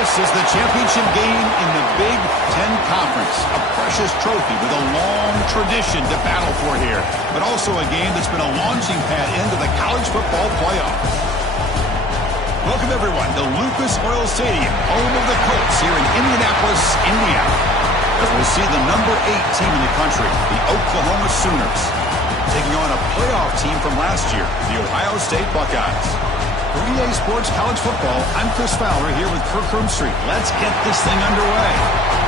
This is the championship game in the Big Ten Conference. A precious trophy with a long tradition to battle for here. But also a game that's been a launching pad into the college football playoff. Welcome, everyone, to Lucas Oil Stadium, home of the Colts here in Indianapolis, Indiana. As we see the number 8 team in the country, the Oklahoma Sooners, taking on a playoff team from last year, the Ohio State Buckeyes. For EA Sports College Football, I'm Chris Fowler here with Kirk Street. Let's get this thing underway.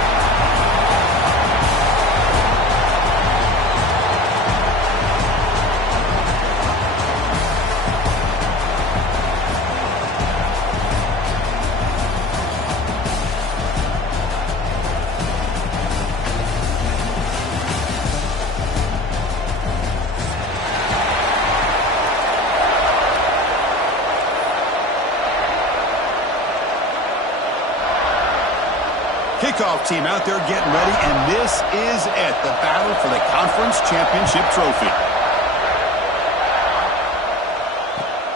Kickoff team out there getting ready, and this is it, the battle for the conference championship trophy.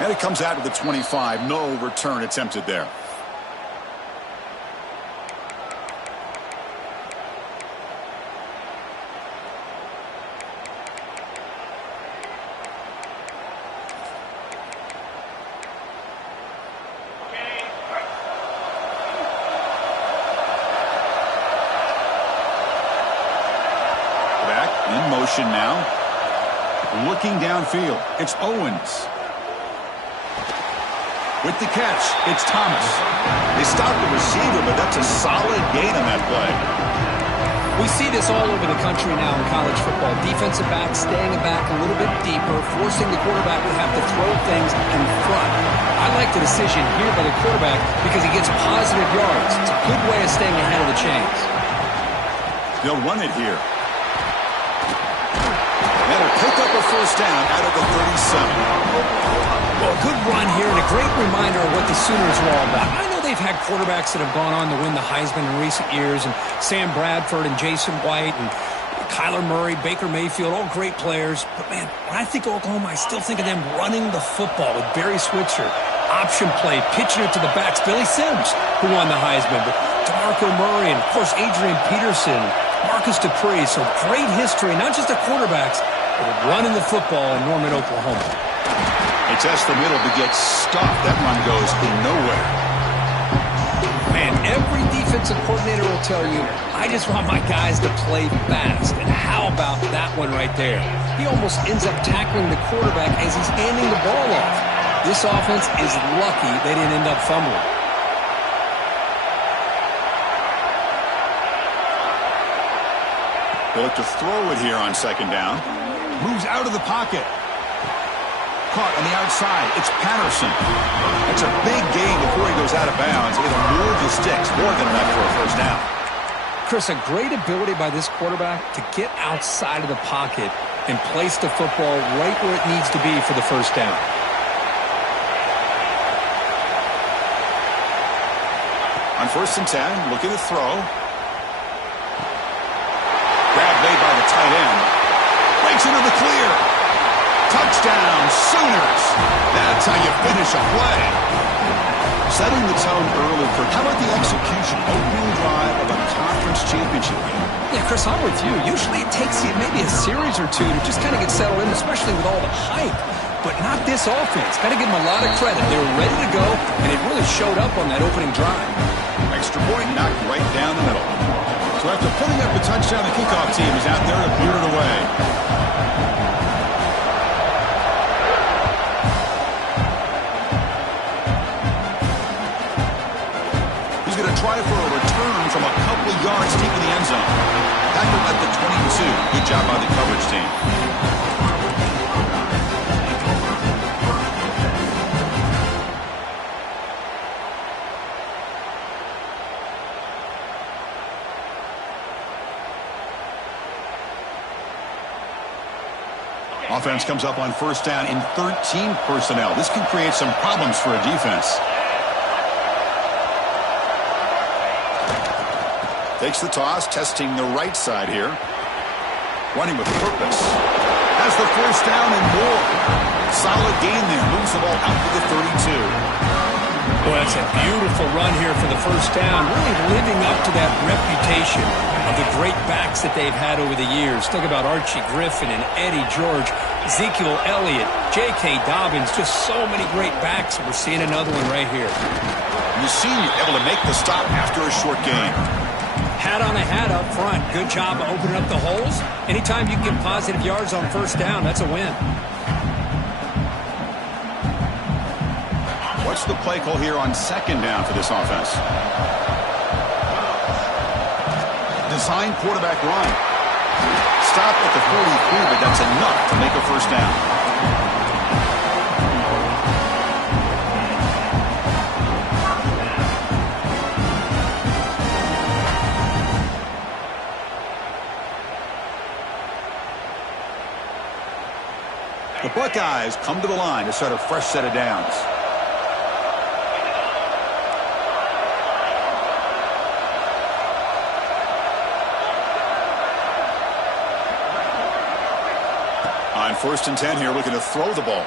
And it comes out of the 25. No return attempted there. In motion now. Looking downfield. It's Owens. With the catch, it's Thomas. They stopped the receiver, but that's a solid gain on that play. We see this all over the country now in college football. Defensive backs staying back a little bit deeper, forcing the quarterback to have to throw things in front. I like the decision here by the quarterback because he gets positive yards. It's a good way of staying ahead of the chains. They'll run it here. That'll pick up a first down out of the 37. Well, a good run here and a great reminder of what the Sooners are all about. I know they've had quarterbacks that have gone on to win the Heisman in recent years, and Sam Bradford and Jason White and Kyler Murray, Baker Mayfield, all great players. But, man, when I think of Oklahoma, I still think of them running the football with Barry Switzer. Option play, pitching it to the backs. Billy Sims, who won the Heisman, but DeMarco Murray and, of course, Adrian Peterson, Marcus Dupree. So great history, not just the quarterbacks, but running the football in Norman, Oklahoma. They test the middle to get stopped. That run goes nowhere. Man, every defensive coordinator will tell you, I just want my guys to play fast. And how about that one right there? He almost ends up tackling the quarterback as he's handing the ball off. This offense is lucky they didn't end up fumbling. They look to throw it here on second down. Moves out of the pocket. Caught on the outside. It's Patterson. It's a big gain before he goes out of bounds. It'll move the sticks. More than enough for a first down. Chris, a great ability by this quarterback to get outside of the pocket and place the football right where it needs to be for the first down. On 1st and 10, looking to throw. Grab made by the tight end. Breaks into the clear. Touchdown, Sooners. That's how you finish a play. Setting the tone early, Kirk. How about the execution? Opening drive of a conference championship game. Yeah, Chris, I'm with you. Usually it takes you maybe a series or two to just kind of get settled in, especially with all the hype. But not this offense. Got to give them a lot of credit. They were ready to go, and it really showed up on that opening drive. Extra point knocked right down the middle. So after putting up a touchdown, the kickoff team is out there to boot it away. He's going to try for a return from a couple of yards deep in the end zone. Tackled at the 22. Good job by the coverage team. Offense comes up on first down in 13 personnel. This can create some problems for a defense. Takes the toss, testing the right side here. Running with purpose. Has the first down and more. Solid gain there. Moves the ball out to the 32. Boy, that's a beautiful run here for the first down, really living up to that reputation of the great backs that they've had over the years. Think about Archie Griffin and Eddie George, Ezekiel Elliott, J.K. Dobbins, just so many great backs. We're seeing another one right here. The senior able to make the stop after a short gain. Hat on a hat up front. Good job of opening up the holes. Anytime you can get positive yards on first down, that's a win. What's the play call here on second down for this offense? Design quarterback run. Stop at the 43, but that's enough to make a first down. The Buckeyes come to the line to start a fresh set of downs. On 1st and 10 here, looking to throw the ball.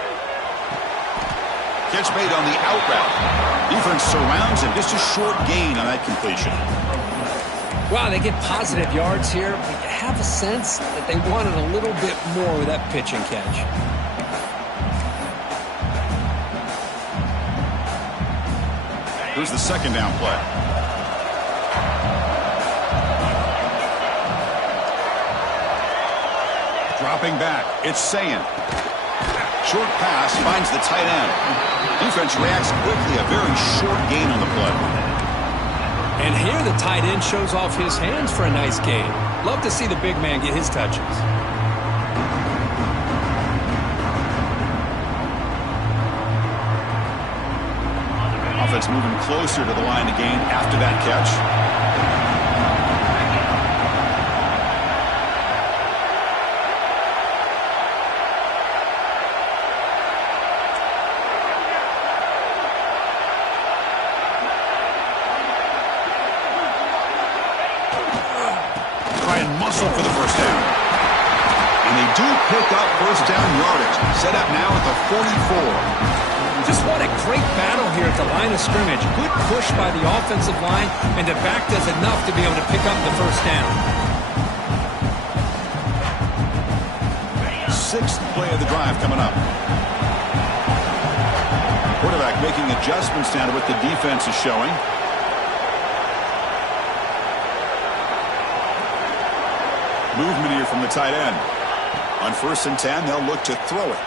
Catch made on the out route. Defense surrounds him. Just a short gain on that completion. Wow, they get positive yards here, but you have a sense that they wanted a little bit more with that pitch and catch. Here's the second down play. Dropping back, it's Sayin. Short pass finds the tight end. Defense reacts quickly, a very short gain on the play. And here the tight end shows off his hands for a nice gain. Love to see the big man get his touches. Offense moving closer to the line of gain after that catch. Try and muscle for the first down. And they do pick up first down yardage. Set up now at the 44. Just what a great battle here at the line of scrimmage. Good push by the offensive line, and the back does enough to be able to pick up the first down. Sixth play of the drive coming up. Quarterback making adjustments now to what the defense is showing. Movement here from the tight end. On 1st and 10, they'll look to throw it.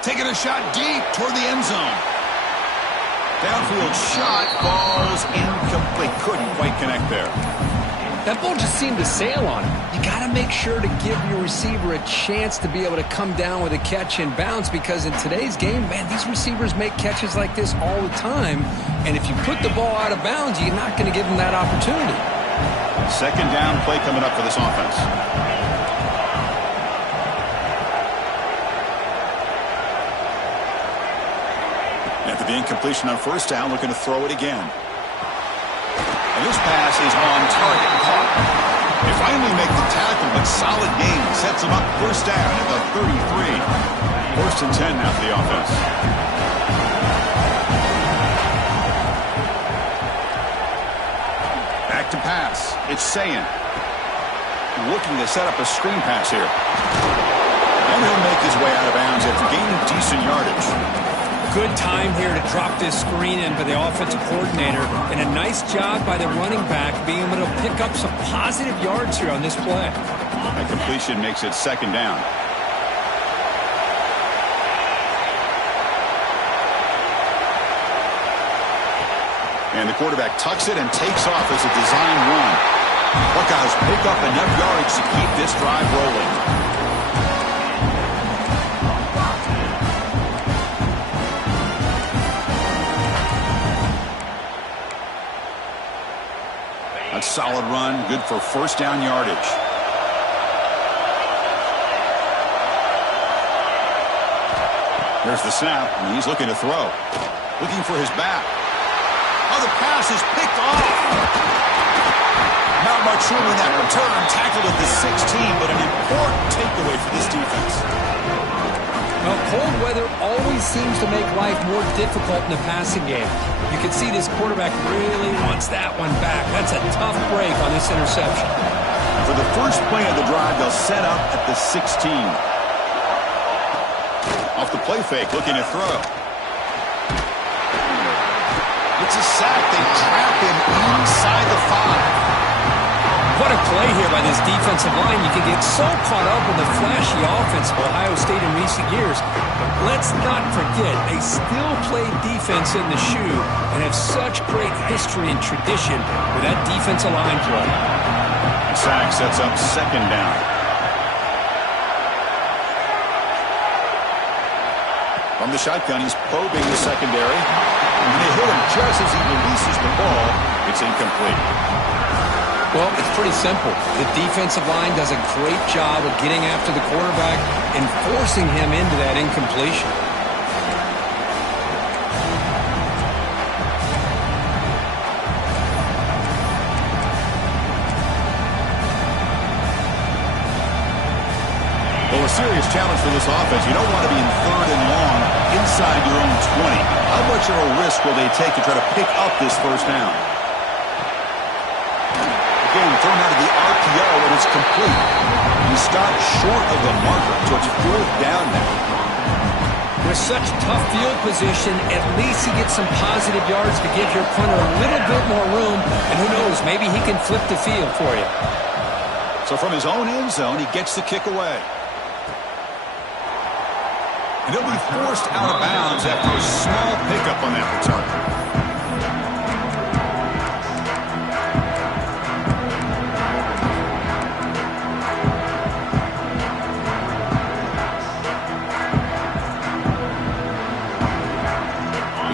Taking a shot deep toward the end zone. Downfield shot falls incomplete. Couldn't quite connect there. That ball just seemed to sail on him. You got to make sure to give your receiver a chance to be able to come down with a catch and bounce, because in today's game, man, these receivers make catches like this all the time. And if you put the ball out of bounds, you're not going to give them that opportunity. Second down play coming up for this offense. After the incompletion on first down, looking to throw it again. And this pass is on target. Caught. They finally make the tackle, but solid gain sets them up first down at the 33. 1st and 10 now for the offense. Back to pass. It's Sayin. Looking to set up a screen pass here. And he'll make his way out of bounds after gaining decent yardage. Good time here to drop this screen in for the offensive coordinator, and a nice job by the running back being able to pick up some positive yards here on this play. That completion makes it second down. And the quarterback tucks it and takes off as a design run. Buckeyes pick up enough yards to keep this drive rolling. A solid run, good for first down yardage. There's the snap, and he's looking to throw. Looking for his back. Oh, the pass is picked off. Not much room in that return. Tackled at the 16, but an important takeaway for this defense. Well, cold weather always seems to make life more difficult in the passing game. You can see this quarterback really wants that one back. That's a tough break on this interception. For the first play of the drive, they'll set up at the 16. Off the play fake, looking to throw. It's a sack. They trap him inside the 5. What a play here by this defensive line. You can get so caught up in the flashy offense of Ohio State in recent years. But let's not forget, they still play defense in the shoe and have such great history and tradition with that defensive line play. The sack sets up second down. From the shotgun, he's probing the secondary. And they hit him just as he releases the ball. It's incomplete. Well, it's pretty simple. The defensive line does a great job of getting after the quarterback and forcing him into that incompletion. Well, a serious challenge for this offense. You don't want to be in third and long inside your own 20. How much of a risk will they take to try to pick up this first down? Again, thrown out of the RPO, and it's complete. He stopped short of the marker, so it's fourth down now. With such tough field position, at least he gets some positive yards to give your punter a little bit more room, and who knows, maybe he can flip the field for you. So from his own end zone, he gets the kick away. And he'll be forced out of bounds after a small pickup on that return.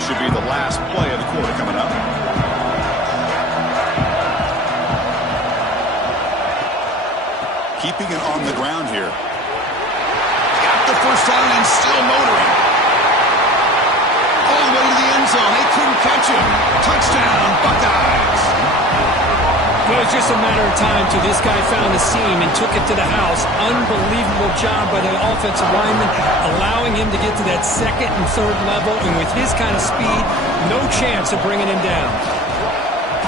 Should be the last play of the quarter coming up. Keeping it on the ground here. Got the first down and still motoring. All the way to the end zone. They couldn't catch him. Touchdown, Buckeyes. Well, it was just a matter of time till this guy found the seam and took it to the house. Unbelievable job by the offensive lineman, allowing him to get to that second and third level. And with his kind of speed, no chance of bringing him down.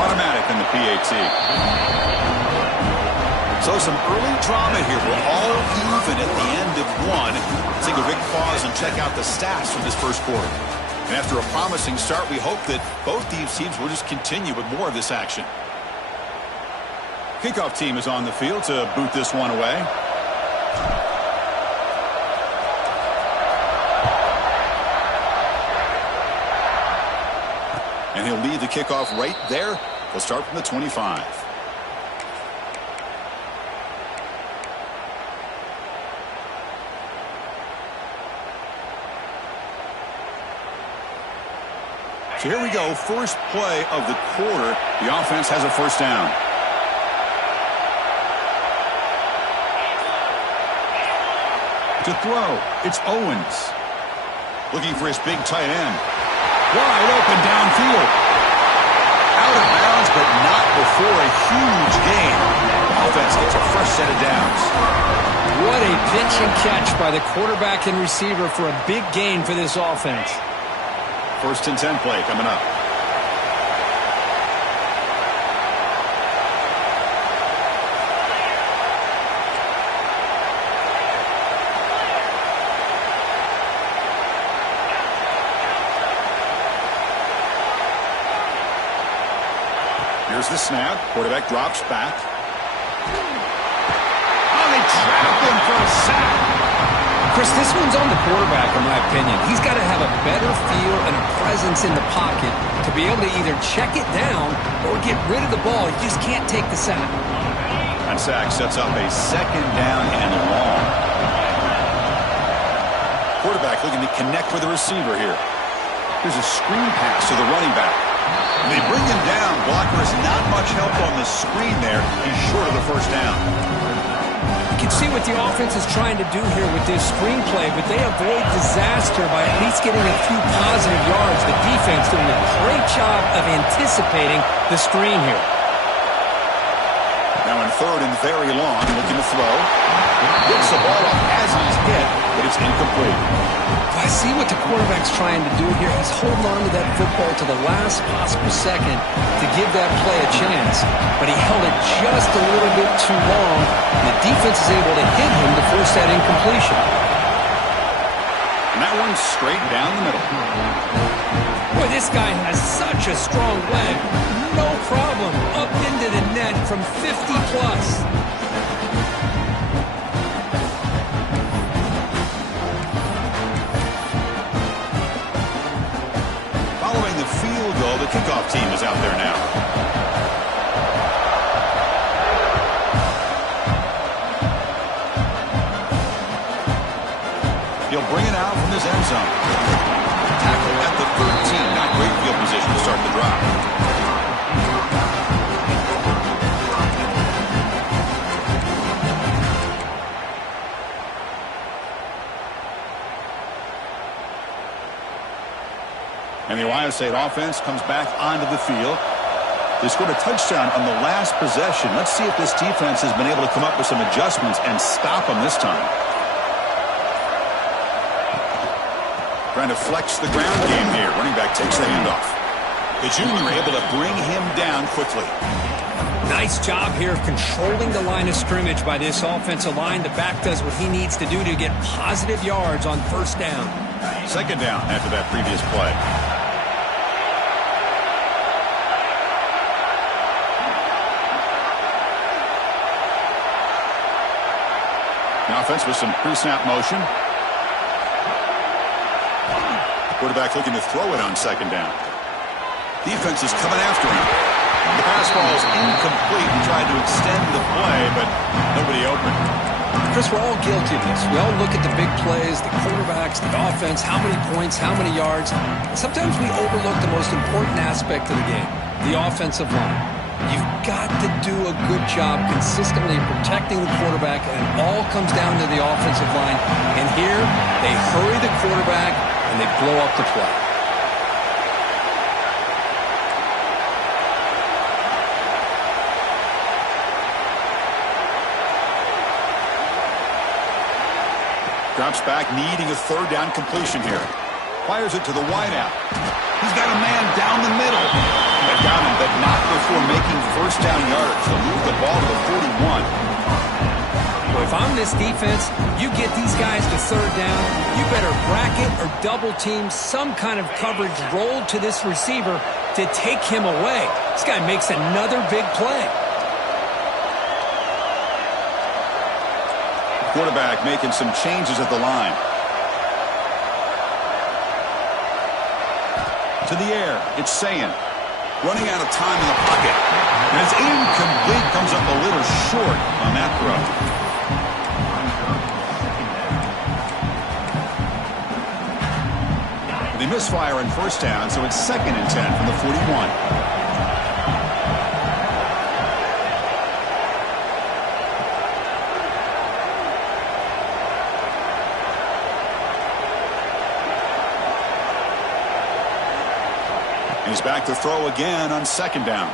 Automatic in the PAT. So some early drama here. We're all even at the end of one. Let's take a quick pause and check out the stats from this first quarter. And after a promising start, we hope that both these teams will just continue with more of this action. Kickoff team is on the field to boot this one away. And he'll lead the kickoff right there. They'll start from the 25. So here we go. First play of the quarter. The offense has a first down. To throw, it's Owens. Looking for his big tight end. Wide open downfield. Out of bounds, but not before a huge gain. Offense gets a fresh set of downs. What a pitch and catch by the quarterback and receiver for a big gain for this offense. First and 10 play coming up. Here's the snap. Quarterback drops back. Oh, they trapped him for a sack. Chris, this one's on the quarterback, in my opinion. He's got to have a better feel and a presence in the pocket to be able to either check it down or get rid of the ball. He just can't take the sack. That sack sets up a second down and long. Quarterback looking to connect with the receiver here. Here's a screen pass to the running back. They bring him down. Blocker has not much help on the screen there. He's short of the first down. You can see what the offense is trying to do here with this screen play, but they avoid disaster by at least getting a few positive yards. The defense doing a great job of anticipating the screen here. Now in third and very long, looking to throw. Gets the ball up as he's hit, but it's incomplete. I see what the quarterback's trying to do here. He's holding on to that football to the last possible second to give that play a chance. But he held it just a little bit too long, and the defense is able to hit him to force that incompletion. And that one's straight down the middle. Boy, this guy has such a strong leg. No problem. Up into the net from 50-plus. Following the field goal, the kickoff team is out there now. He'll bring it out from his end zone. Tackle at the 13. Not great field position to start the drive. And the Ohio State offense comes back onto the field. They scored a touchdown on the last possession. Let's see if this defense has been able to come up with some adjustments and stop them this time. Trying to flex the ground game here. Running back takes the handoff. The junior able to bring him down quickly. Nice job here of controlling the line of scrimmage by this offensive line. The back does what he needs to do to get positive yards on first down. Second down after that previous play. The offense with some pre-snap motion. Quarterback looking to throw it on second down. Defense is coming after him. The pass ball is incomplete. He tried to extend the play, but nobody open. Chris, we're all guilty of this. We all look at the big plays, the quarterbacks, the offense, how many points, how many yards. Sometimes we overlook the most important aspect of the game, the offensive line. You've got to do a good job consistently protecting the quarterback, and it all comes down to the offensive line. And here, they hurry the quarterback, and they blow up the play. Drops back, needing a third down completion here. Fires it to the wideout. He's got a man down the middle. They got him, but not before making first down yards. They'll move the ball to the 41. Well, if I'm this defense, you get these guys to third down, you better bracket or double team some kind of coverage rolled to this receiver to take him away. This guy makes another big play. Quarterback making some changes at the line. To the air, it's Sayin. Running out of time in the pocket. And it's incomplete, comes up a little short on that throw. They misfire on first down, so it's 2nd and 10 from the 41. He's back to throw again on second down.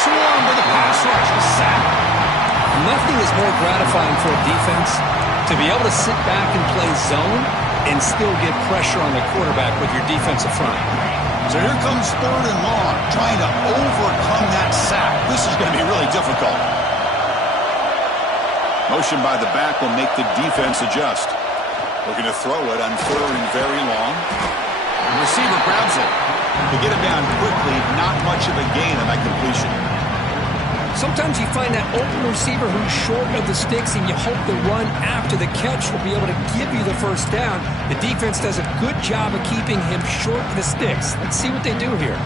Swarm with a pass rush, a sack. Nothing is more gratifying for a defense to be able to sit back and play zone and still get pressure on the quarterback with your defensive front. So here comes third and long, trying to overcome that sack. This is going to be really difficult. Motion by the back will make the defense adjust. Looking to throw it on third and very long. The receiver grabs it. To get it down quickly, not much of a gain on that completion. Sometimes you find that open receiver who's short of the sticks, and you hope the run after the catch will be able to give you the first down. The defense does a good job of keeping him short of the sticks. Let's see what they do here.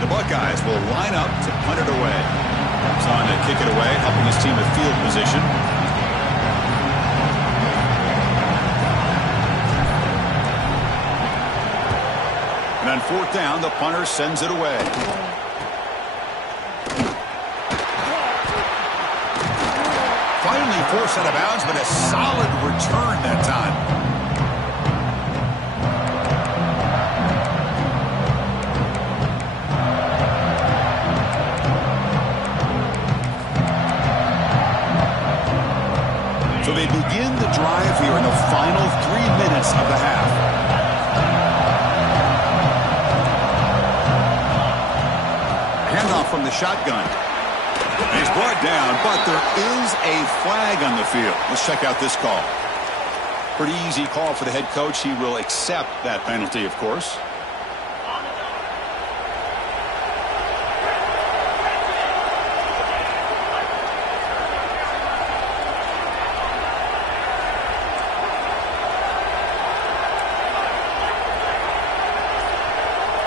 The Buckeyes will line up to punt it away. He's on to kick it away, helping his team with field position. And on fourth down, the punter sends it away. forced out of bounds, but a solid return that time. So they begin the drive here in the final 3 minutes of the half. Handoff from the shotgun. And he's brought down, but there is a flag on the field. Let's check out this call. Pretty easy call for the head coach. He will accept that penalty, of course.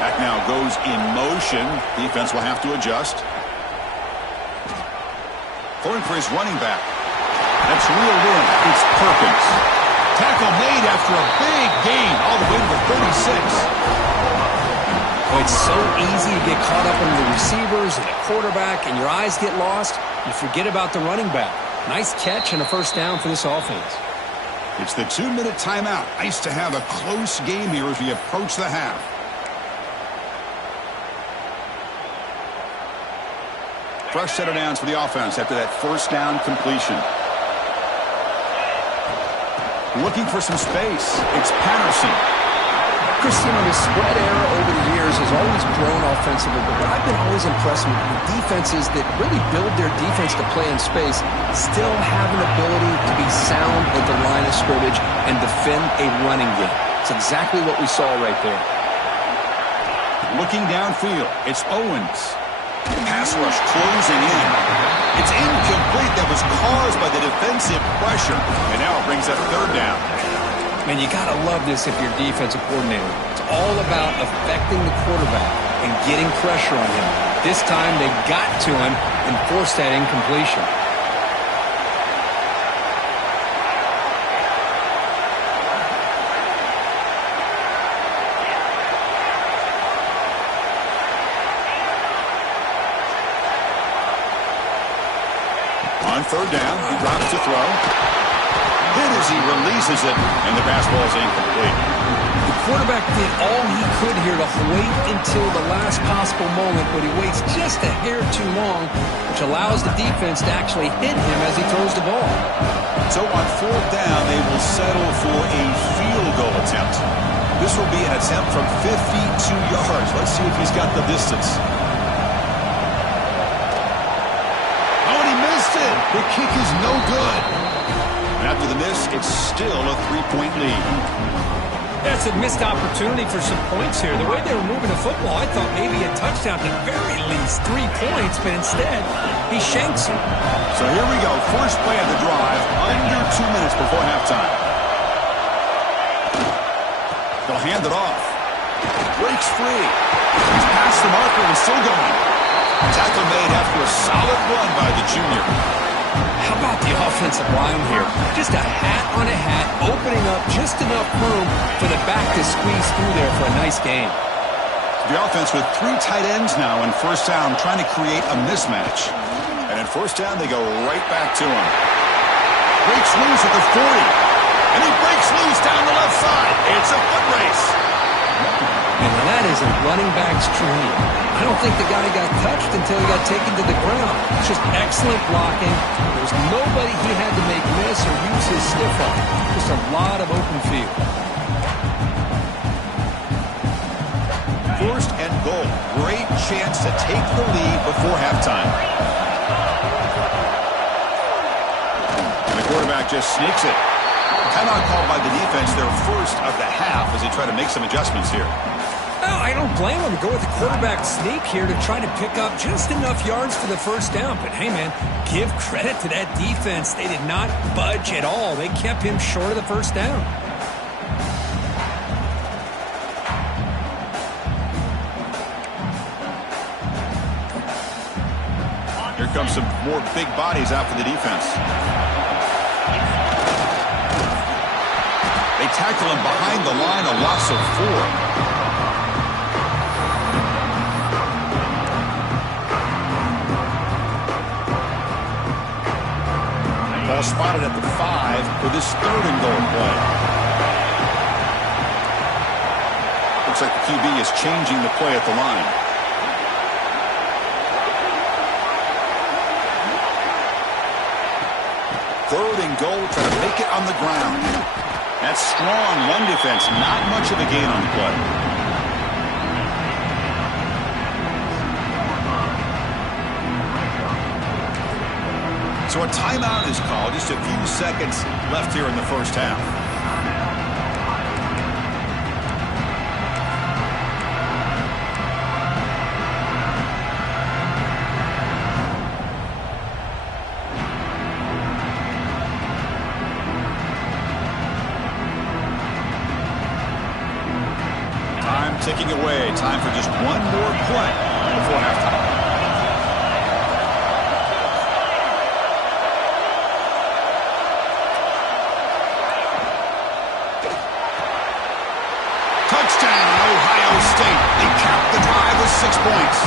Back now goes in motion. Defense will have to adjust. Going for his running back. That's reeled in. It's Perkins. Tackle made after a big gain all the way to the 36. Oh, it's so easy to get caught up in the receivers and the quarterback, and your eyes get lost. You forget about the running back. Nice catch and a first down for this offense. It's the 2-minute timeout. Nice to have a close game here as we approach the half. Fresh set of downs for the offense after that first down completion. Looking for some space. It's Patterson. Christian, the spread era over the years has always grown offensively, but what I've been always impressed with defenses that really build their defense to play in space still have an ability to be sound at the line of scrimmage and defend a running game. It's exactly what we saw right there. Looking downfield, it's Owens. Pass rush closing in. It's incomplete. That was caused by the defensive pressure. And now it brings up third down. Man, you got to love this if you're defensive coordinator. It's all about affecting the quarterback and getting pressure on him. This time they got to him and forced that incompletion. On third down, he drops to throw. Hit as he releases it, and the pass ball is incomplete. The quarterback did all he could here to wait until the last possible moment, but he waits just a hair too long, which allows the defense to actually hit him as he throws the ball. So on fourth down, they will settle for a field goal attempt. This will be an attempt from 52 yards. Let's see if he's got the distance. The kick is no good. And after the miss, it's still a 3-point lead. That's a missed opportunity for some points here. The way they were moving the football, I thought maybe a touchdown, at the very least 3 points, but instead, he shanks him. So here we go. First play of the drive, under 2 minutes before halftime. They'll hand it off. Breaks free. He's past the marker and still going. Tackle made after a solid run by the junior. How about the offensive line here? Just a hat on a hat, opening up just enough room for the back to squeeze through there for a nice gain. The offense with 3 tight ends now in first down, trying to create a mismatch. And in first down, they go right back to him. Breaks loose at the 40. And he breaks loose down the left side. It's a foot race. And that is a running back's dream. I don't think the guy got touched until he got taken to the ground. It's just excellent blocking. There's nobody he had to make miss or use his stiff arm. Just a lot of open field. First and goal. Great chance to take the lead before halftime. And the quarterback just sneaks it. Timeout called by the defense, their first of the half, as they try to make some adjustments here. No, I don't blame him to go with the quarterback sneak here to try to pick up just enough yards for the first down. But, hey, man, give credit to that defense. They did not budge at all. They kept him short of the first down. Here comes some more big bodies out for the defense. They tackle him behind the line, a loss of 4. Ball spotted at the 5 for this 3rd and goal play. Looks like the QB is changing the play at the line. Third and goal, trying to make it on the ground. That's strong run defense. Not much of a gain on the play. So a timeout is called. Just a few seconds left here in the first half. Ticking away. Time for just one more play before halftime. Touchdown, Ohio State. They capped the drive with 6 points.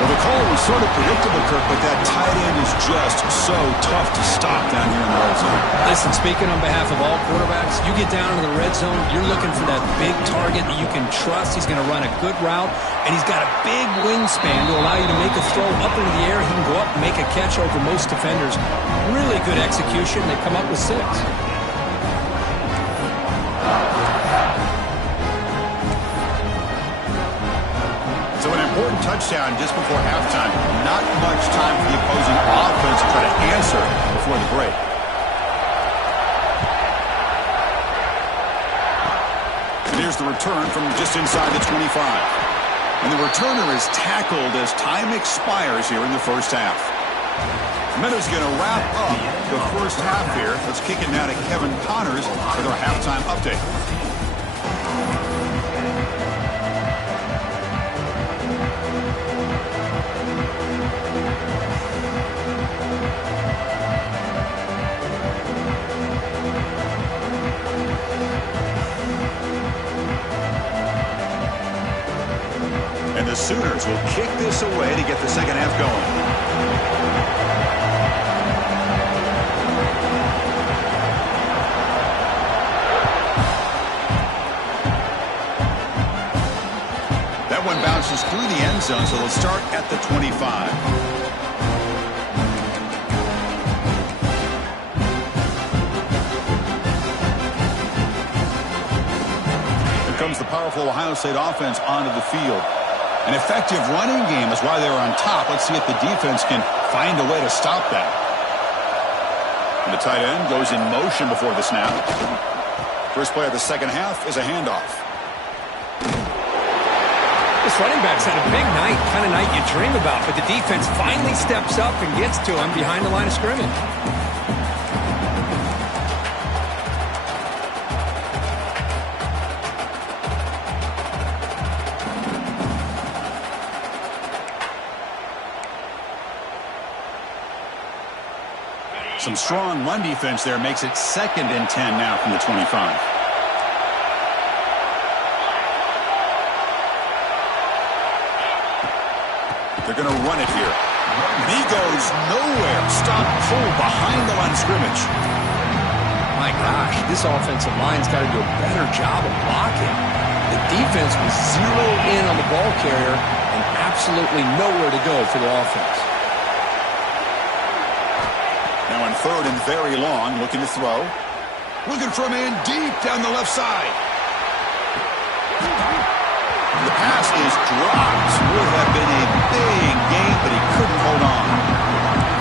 Well, the call was sort of predictable, Kirk, but that tight end is just so tough to stop down here in the red zone. Listen, speaking on behalf of all quarterbacks, you get down into the red zone, you're looking for that big target that you can trust. He's going to run a good route, and he's got a big wingspan to allow you to make a throw up into the air. He can go up and make a catch over most defenders. Really good execution. They come up with 6. So an important touchdown just before halftime. Not much time for the opposing offense to try to answer before the break. And here's the return from just inside the 25. And the returner is tackled as time expires here in the first half. Minutes going to wrap up the first half here. Let's kick it now to Kevin Connors with our halftime update. And the Sooners will kick this away to get the second half going. That one bounces through the end zone, so they'll start at the 25. Here comes the powerful Ohio State offense onto the field. An effective running game is why they're on top. Let's see if the defense can find a way to stop that. And the tight end goes in motion before the snap. First play of the second half is a handoff. This running back's had a big night, kind of night you dream about, but the defense finally steps up and gets to him behind the line of scrimmage. Some strong run defense there makes it 2nd and 10 now from the 25. They're going to run it here. He goes nowhere. Stop pull behind the line of scrimmage. My gosh, this offensive line's got to do a better job of blocking. The defense was zeroed in on the ball carrier and absolutely nowhere to go for the offense. Now on 3rd and very long, looking to throw. Looking for a man deep down the left side. The pass is dropped. Would have been a big gain, but he couldn't hold on.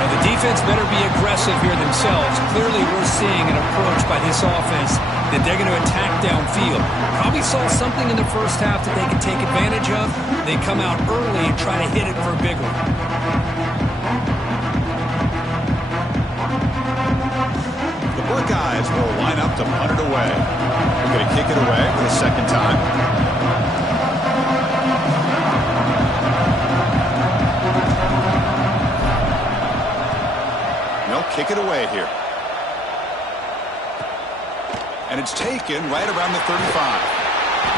Now the defense better be aggressive here themselves. Clearly we're seeing an approach by this offense that they're going to attack downfield. Probably saw something in the first half that they can take advantage of. They come out early and try to hit it for a big one. The Buckeyes will line up to punt it away. They're going to kick it away for the second time. They'll kick it away here. And it's taken right around the 35.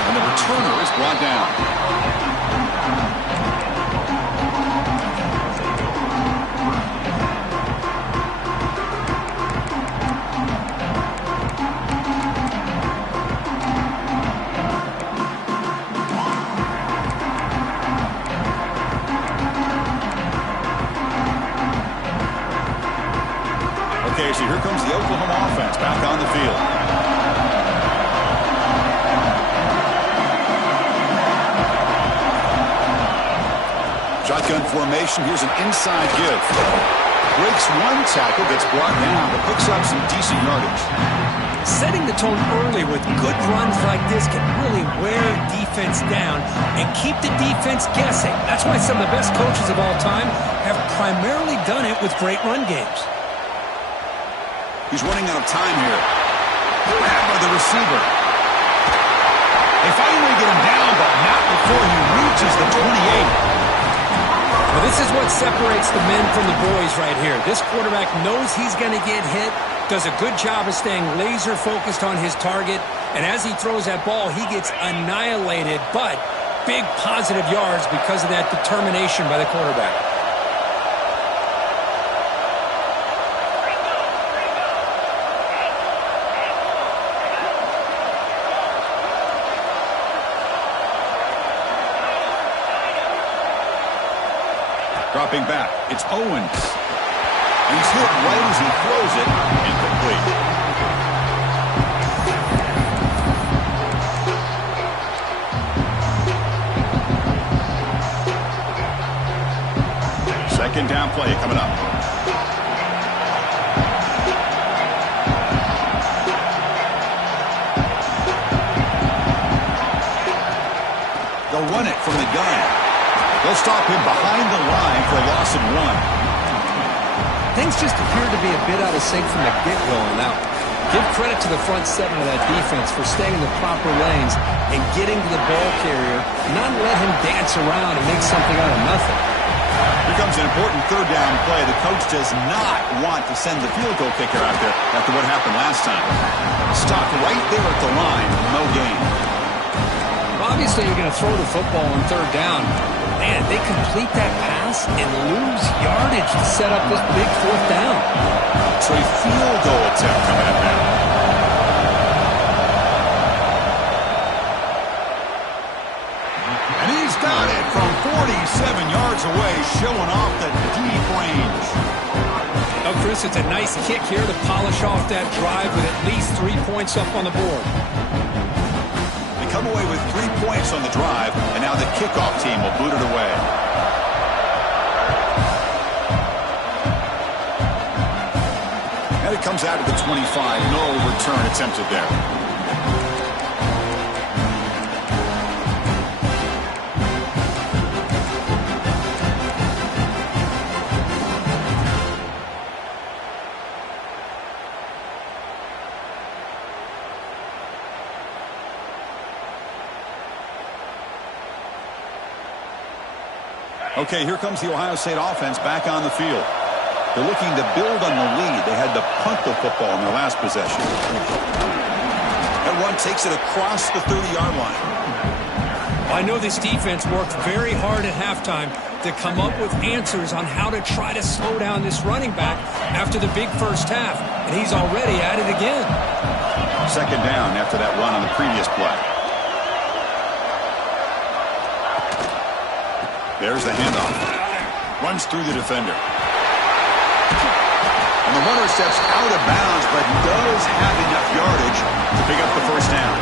And the returner is brought down. Okay, so here comes the Oklahoma offense back on the field. Shotgun formation. Here's an inside give. Breaks one tackle, gets brought down, but picks up some decent yardage. Setting the tone early with good runs like this can really wear defense down and keep the defense guessing. That's why some of the best coaches of all time have primarily done it with great run games. He's running out of time here. Grabbed by the receiver. They finally get him down, but not before he reaches the 28. Well, this is what separates the men from the boys right here. This quarterback knows he's going to get hit, does a good job of staying laser focused on his target, and as he throws that ball, he gets annihilated, but big positive yards because of that determination by the quarterback. Dropping back, it's Owens. And he's hit right as he throws it, incomplete. Second down play coming up. They'll run it from the gun. They'll stop him behind the line for a loss of 1. Things just appear to be a bit out of sync from the get-go on that one. Give credit to the front seven of that defense for staying in the proper lanes and getting to the ball carrier, not let him dance around and make something out of nothing. Here comes an important third down play. The coach does not want to send the field goal kicker out there after what happened last time. Stopped right there at the line, no gain. Obviously, you're going to throw the football on third down. Man, they complete that pass and lose yardage to set up this big fourth down. So a field goal attempt coming up now. And he's got it from 47 yards away, showing off the deep range. Oh, Chris, it's a nice kick here to polish off that drive with at least 3 points up on the board. Come away with 3 points on the drive, and now the kickoff team will boot it away. And it comes out at the 25. No return attempted there. Okay, here comes the Ohio State offense back on the field. They're looking to build on the lead. They had to punt the football in their last possession. That run takes it across the 30-yard line. I know this defense worked very hard at halftime to come up with answers on how to try to slow down this running back after the big first half, and he's already at it again. Second down after that run on the previous play. There's the handoff. Runs through the defender. And the runner steps out of bounds, but does have enough yardage to pick up the first down.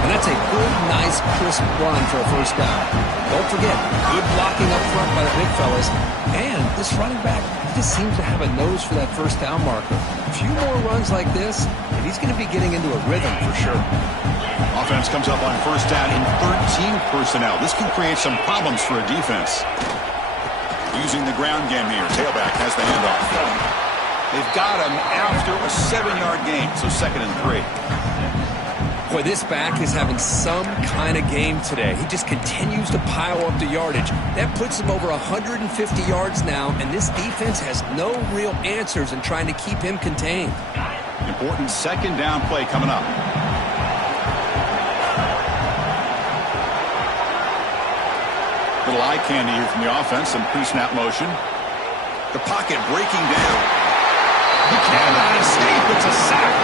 And that's a good, nice, crisp run for a first down. Don't forget, good blocking up front by the big fellas. And this running back just seems to have a nose for that first down marker. A few more runs like this, and he's going to be getting into a rhythm for sure. Offense comes up on first down in 13 personnel. This can create some problems for a defense. Using the ground game here. Tailback has the handoff. They've got him after a 7-yard gain, so 2nd and 3. Boy, this back is having some kind of game today. He just continues to pile up the yardage. That puts him over 150 yards now, and this defense has no real answers in trying to keep him contained. Important second down play coming up. Little eye candy here from the offense, some pre-snap motion. The pocket breaking down. He cannot escape. It's a sack.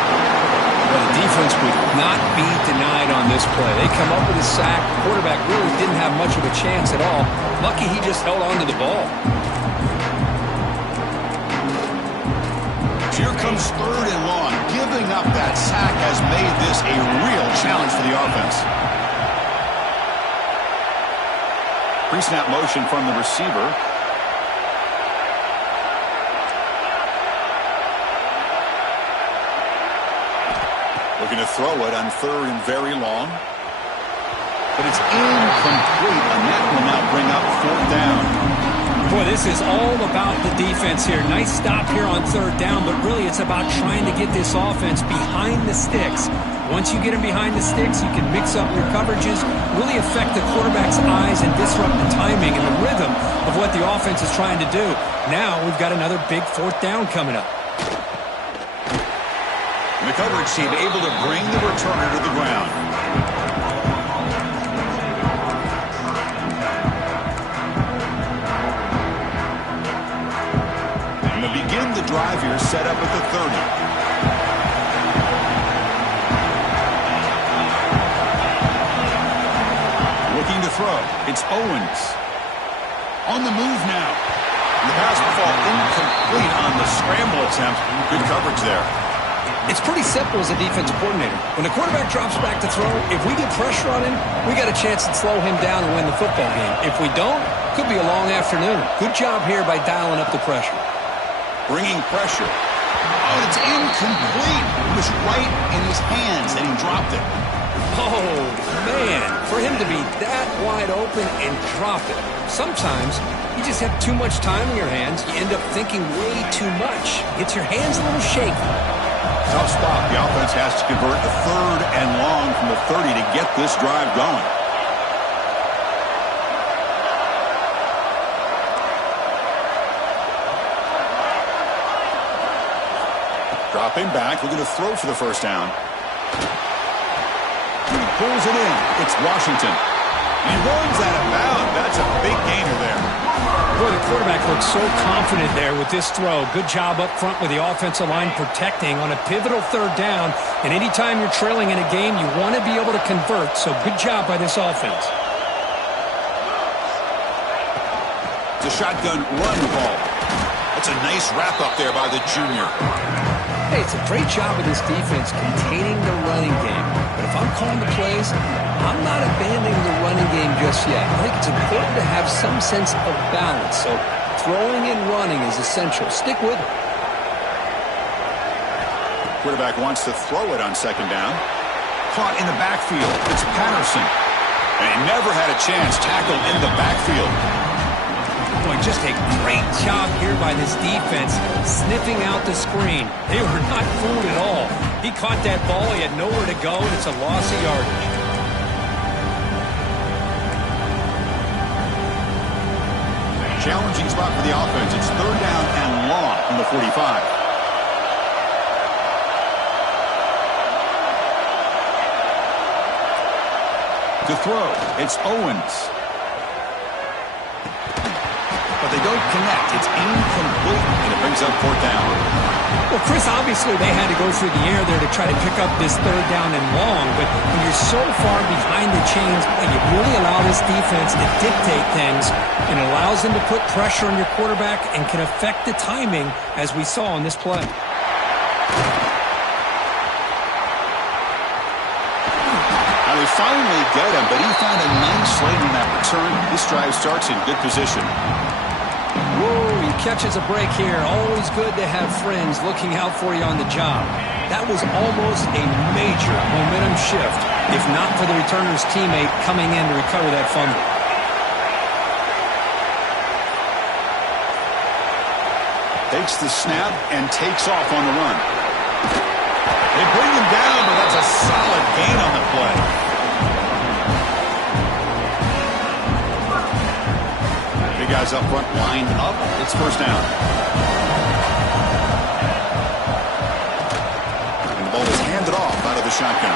Well, the defense would not be denied on this play. They come up with a sack. The quarterback really didn't have much of a chance at all. Lucky he just held on to the ball. So here comes 3rd and long. Giving up that sack has made this a real challenge for the offense. Pre-snap motion from the receiver. Looking to throw it on 3rd and very long. But it's incomplete, and that will now bring up 4th down. Boy, this is all about the defense here. Nice stop here on 3rd down, but really it's about trying to get this offense behind the sticks. Once you get them behind the sticks, you can mix up your coverages, really affect the quarterback's eyes and disrupt the timing and the rhythm of what the offense is trying to do. Now we've got another big 4th down coming up. And the coverage team able to bring the returner to the ground. Begin the drive here, set up at the 30. Looking to throw. It's Owens. On the move now. The pass will fall incomplete on the scramble attempt. Good coverage there. It's pretty simple as a defensive coordinator. When the quarterback drops back to throw, if we get pressure on him, we got a chance to slow him down and win the football game. If we don't, could be a long afternoon. Good job here by dialing up the pressure. Bringing pressure. Oh, it's incomplete. It was right in his hands, and he dropped it. Oh, man. For him to be that wide open and drop it. Sometimes you just have too much time in your hands. You end up thinking way too much. Gets your hands a little shaky. Tough spot. The offense has to convert a 3rd and long from the 30 to get this drive going. Dropping back, looking to throw for the 1st down. He pulls it in. It's Washington. He runs out of bounds. That's a big gainer there. Boy, the quarterback looks so confident there with this throw. Good job up front with the offensive line protecting on a pivotal 3rd down. And anytime you're trailing in a game, you want to be able to convert. So good job by this offense. It's a shotgun run ball. That's a nice wrap up there by the junior. Hey, it's a great job of this defense containing the running game. But if I'm calling the plays, I'm not abandoning the running game just yet. I think it's important to have some sense of balance. So throwing and running is essential. Stick with it. Quarterback wants to throw it on 2nd down. Caught in the backfield. It's Patterson. And he never had a chance. Tackled in the backfield. Boy, just a great job here by this defense, sniffing out the screen. They were not fooled at all. He caught that ball. He had nowhere to go, and it's a loss of yardage. Challenging spot for the offense. It's 3rd down and long from the 45. To throw, it's Owens. But they don't connect. It's incomplete, and it brings up 4th down. Well, Chris, obviously they had to go through the air there to try to pick up this 3rd down and long, but when you're so far behind the chains, you really allow this defense to dictate things, and it allows them to put pressure on your quarterback and can affect the timing, as we saw on this play. Now they finally get him, but he found a nice lane in that return. This drive starts in good position. Whoa, he catches a break here. Always good to have friends looking out for you on the job. That was almost a major momentum shift, if not for the returner's teammate coming in to recover that fumble. Takes the snap and takes off on the run. They bring him down, but that's a solid gain on the play. Guys up front lined up. It's 1st down. And the ball is handed off out of the shotgun.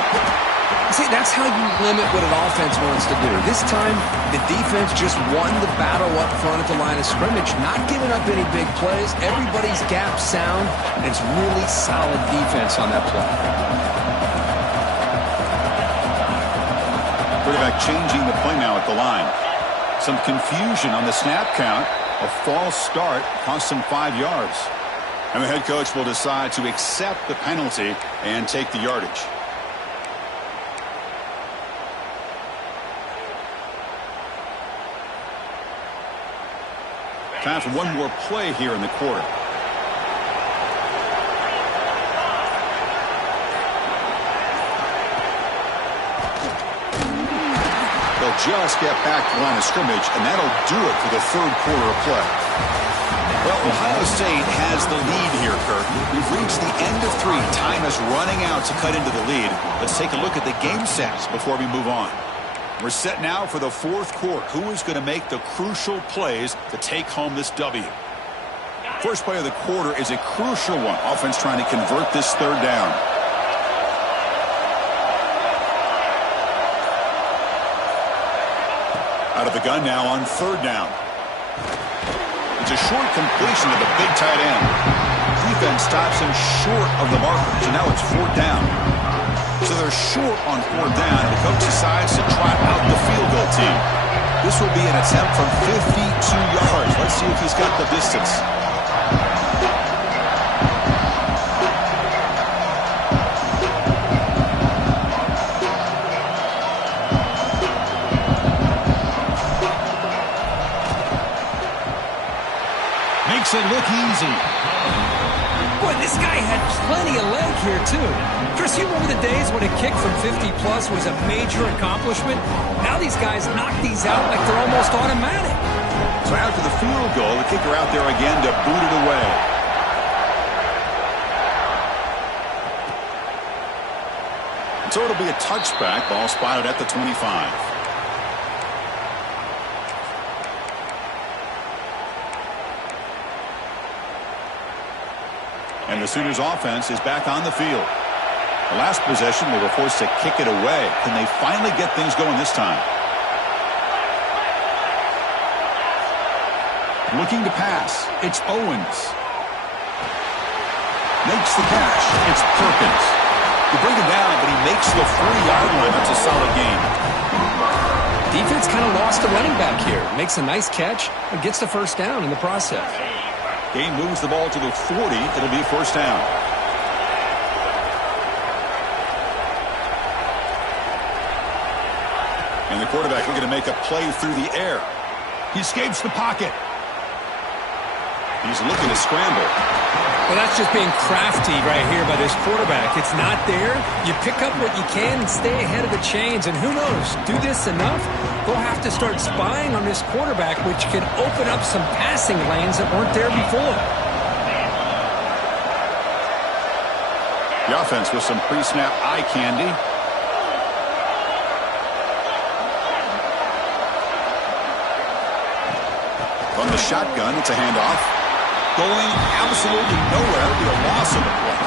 See, that's how you limit what an offense wants to do. This time, the defense just won the battle up front at the line of scrimmage, not giving up any big plays. Everybody's gap sound, and it's really solid defense on that play. Quarterback changing the play now at the line. Some confusion on the snap count. A false start cost him 5 yards. And the head coach will decide to accept the penalty and take the yardage. Time for one more play here in the quarter. They'll just get back to the line of scrimmage, and that'll do it for the third quarter of play. Well, Ohio State has the lead here, Kurt. We've reached the end of 3. Time is running out to cut into the lead. Let's take a look at the game sets before we move on. We're set now for the fourth quarter. Who is going to make the crucial plays to take home this W? First play of the quarter is a crucial one. Offense trying to convert this third down. Out of the gun now on third down. It's a short completion to the big tight end. Defense stops him short of the marker, so now it's fourth down. So they're short on fourth down, and the coach decides to trot out the field goal team. This will be an attempt from 52 yards. Let's see if he's got the distance. Makes it look easy. Boy, this guy had plenty of leg here, too. Chris, you remember the days when a kick from 50-plus was a major accomplishment? Now these guys knock these out like they're almost automatic. So after the field goal, the kicker out there again to boot it away. So it'll be a touchback. Ball spotted at the 25. And the Sooners offense is back on the field. The last possession, they were forced to kick it away. Can they finally get things going this time? Looking to pass. It's Owens. Makes the catch. It's Perkins. You bring him down, but he makes the 3-yard line. That's a solid gain. Defense kind of lost the running back here. Makes a nice catch and gets the first down in the process. Gain moves the ball to the 40. It'll be first down. And the quarterback looking to make a play through the air. He escapes the pocket. He's looking to scramble. Well, that's just being crafty right here by this quarterback. It's not there. You pick up what you can and stay ahead of the chains. And who knows, do this enough, they'll have to start spying on this quarterback, which could open up some passing lanes that weren't there before. The offense with some pre-snap eye candy. From the shotgun, it's a handoff. Going absolutely nowhere. It'll be a loss of the play.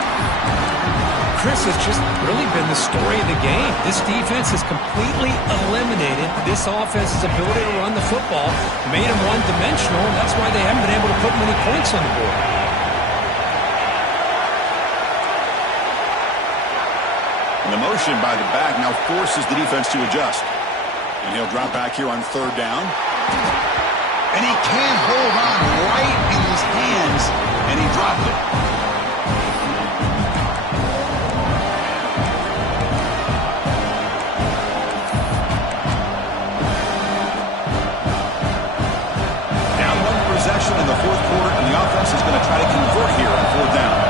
Chris, has just really been the story of the game. This defense has completely eliminated this offense's ability to run the football, made them one-dimensional, and that's why they haven't been able to put many points on the board. And the motion by the back now forces the defense to adjust. And he'll drop back here on third down. And he can't hold on right in his hands, and he dropped it. Now one possession in the fourth quarter, and the offense is going to try to convert here on fourth down.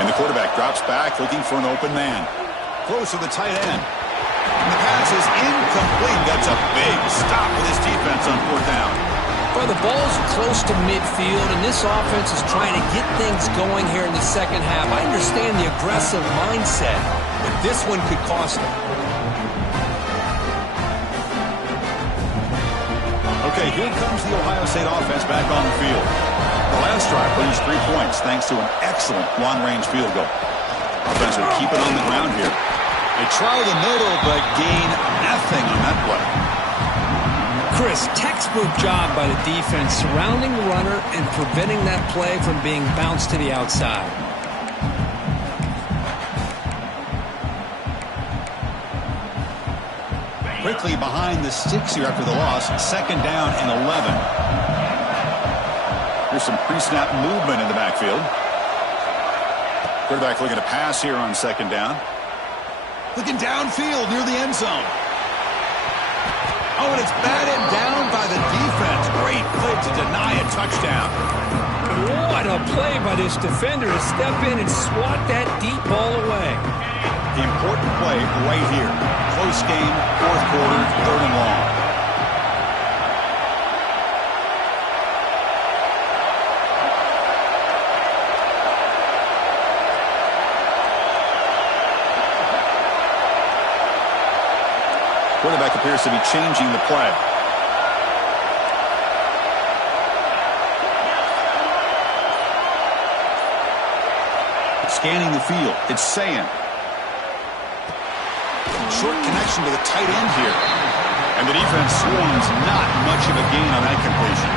And the quarterback drops back, looking for an open man. Close to the tight end. And the pass is incomplete. That's a big stop with his defense on fourth down. Well, the ball's close to midfield, and this offense is trying to get things going here in the second half. I understand the aggressive mindset, but this one could cost them. Okay, here comes the Ohio State offense back on the field. The last drive produced 3 points thanks to an excellent long-range field goal. Offense will keep it on the ground here. They try the middle, but gain nothing on that play. Chris, textbook job by the defense surrounding the runner and preventing that play from being bounced to the outside. Quickly behind the sticks here after the loss. Second down and 11. Here's some pre-snap movement in the backfield. Quarterback looking to pass here on second down. Looking downfield near the end zone. Oh, and it's batted down by the defense. Great play to deny a touchdown. What a play by this defender to step in and swat that deep ball away. The important play right here. Close game, fourth quarter, third and long. Quarterback appears to be changing the play. Scanning the field. It's Sayan. Short connection to the tight end here. And the defense swarms not much of a gain on that completion.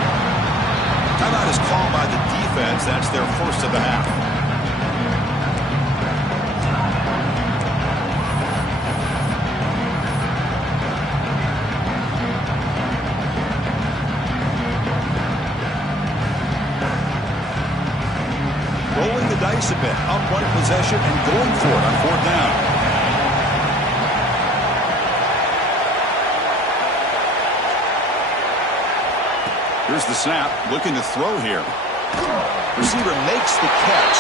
Timeout is called by the defense. That's their first of the half. Rolling the dice a bit. Up one possession and going for it on fourth down. Here's the snap, looking to throw here. Receiver makes the catch.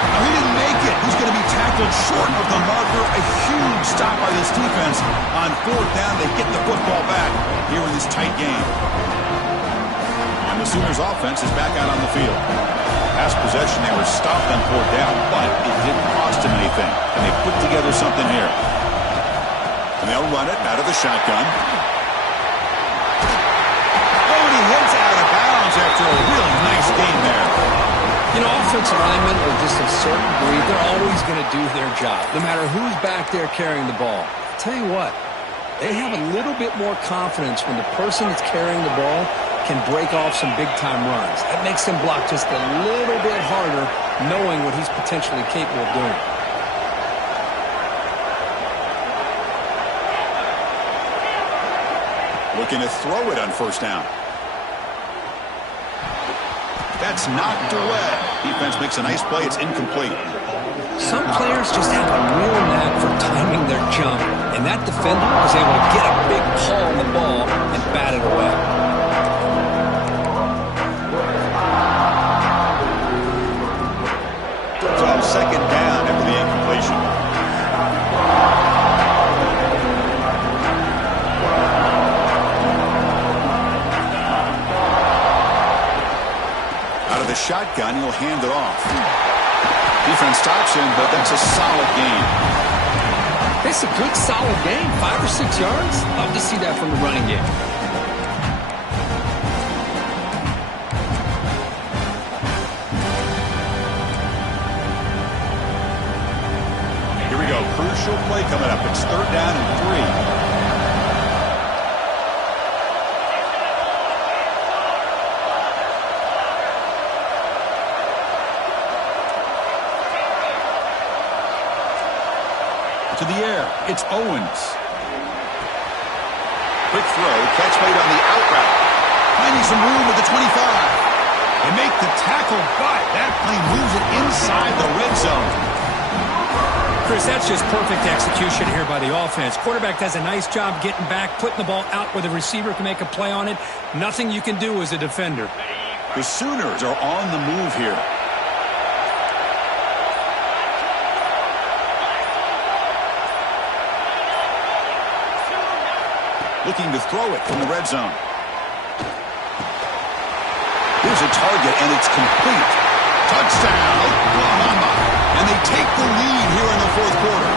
Now he didn't make it. He's going to be tackled short of the marker. A huge stop by this defense. On fourth down, they get the football back here in this tight game. And the Sooners offense is back out on the field. Past possession, they were stopped on fourth down, but it didn't cost them anything. And they put together something here. And they'll run it out of the shotgun. Hits out of bounds after a really nice game there. You know, offensive linemen are just a certain breed. They're always going to do their job, no matter who's back there carrying the ball. I'll tell you what, they have a little bit more confidence when the person that's carrying the ball can break off some big-time runs. That makes them block just a little bit harder, knowing what he's potentially capable of doing. Looking to throw it on first down. That's knocked away. Defense makes a nice play. It's incomplete. Some players just have a real knack for timing their jump, and that defender was able to get a big pull on the ball and bat it away. So second down after the incompletion. The shotgun, he'll hand it off. Defense stops him, but that's a solid game. It's a good, solid game. 5 or 6 yards. Love to see that from the running game. Here we go. Crucial play coming up. It's third down and 3. To the air, it's Owens. Quick throw, catch made on the out route. Finding some room at the 25. They make the tackle, but that play moves it inside the red zone. Chris, that's just perfect execution here by the offense. Quarterback does a nice job getting back, putting the ball out where the receiver can make a play on it. Nothing you can do as a defender. The Sooners are on the move here. Looking to throw it from the red zone. Here's a target, and it's complete. Touchdown, Oklahoma. And they take the lead here in the fourth quarter.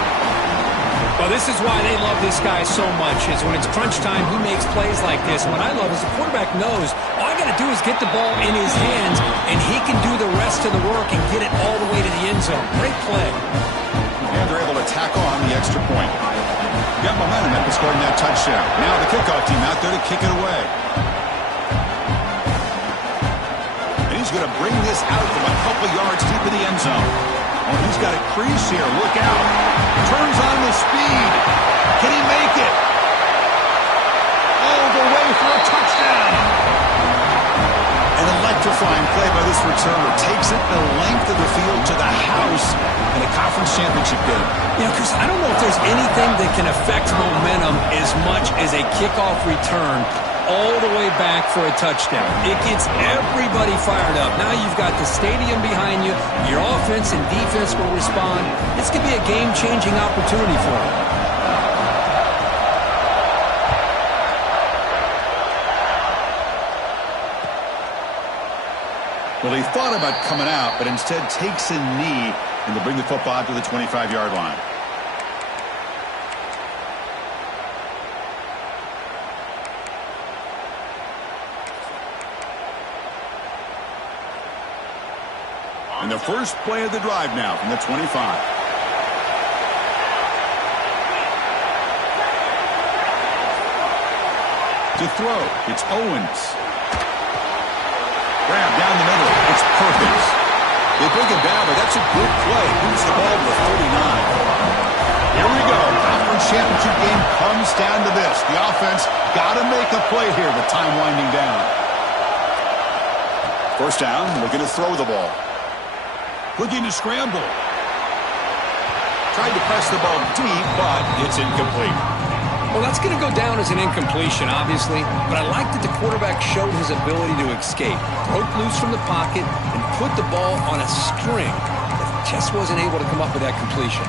Well, this is why they love this guy so much, is when it's crunch time, he makes plays like this. And what I love is the quarterback knows all I got to do is get the ball in his hands, and he can do the rest of the work and get it all the way to the end zone. Great play. And they're able to tack on the extra point. Got momentum after scoring that touchdown. Now the kickoff team out there to kick it away. And he's going to bring this out from a couple yards deep in the end zone. Oh, he's got a crease here. Look out. Turns on the speed. Can he make it? returner takes it the length of the field to the house in a conference championship game. You know, Chris, I don't know if there's anything that can affect momentum as much as a kickoff return all the way back for a touchdown. It gets everybody fired up. Now you've got the stadium behind you. Your offense and defense will respond. This could be a game-changing opportunity for them. Well, he thought about coming out, but instead takes a knee and will bring the football out to the 25-yard line. And the first play of the drive now from the 25. To throw, it's Owens. Grab down the middle, it's Perkins. They bring him down, but that's a good play. Moves the ball to the 39. Here we go. Conference championship game comes down to this. The offense got to make a play here with time winding down. First down, looking to throw the ball. Looking to scramble. Tried to press the ball deep, but it's incomplete. Well, that's going to go down as an incompletion, obviously, but I like that the quarterback showed his ability to escape, broke loose from the pocket, and put the ball on a string, but just wasn't able to come up with that completion.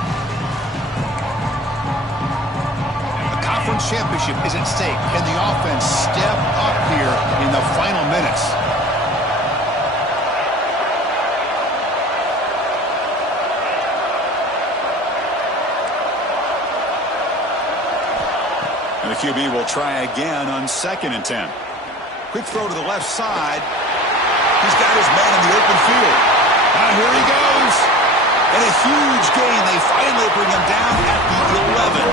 The conference championship is at stake. Can the offense step up here in the final minutes? And the QB will try again on 2nd and 10. Quick throw to the left side. He's got his man in the open field. Now here he goes. And a huge gain. They finally bring him down at the 11.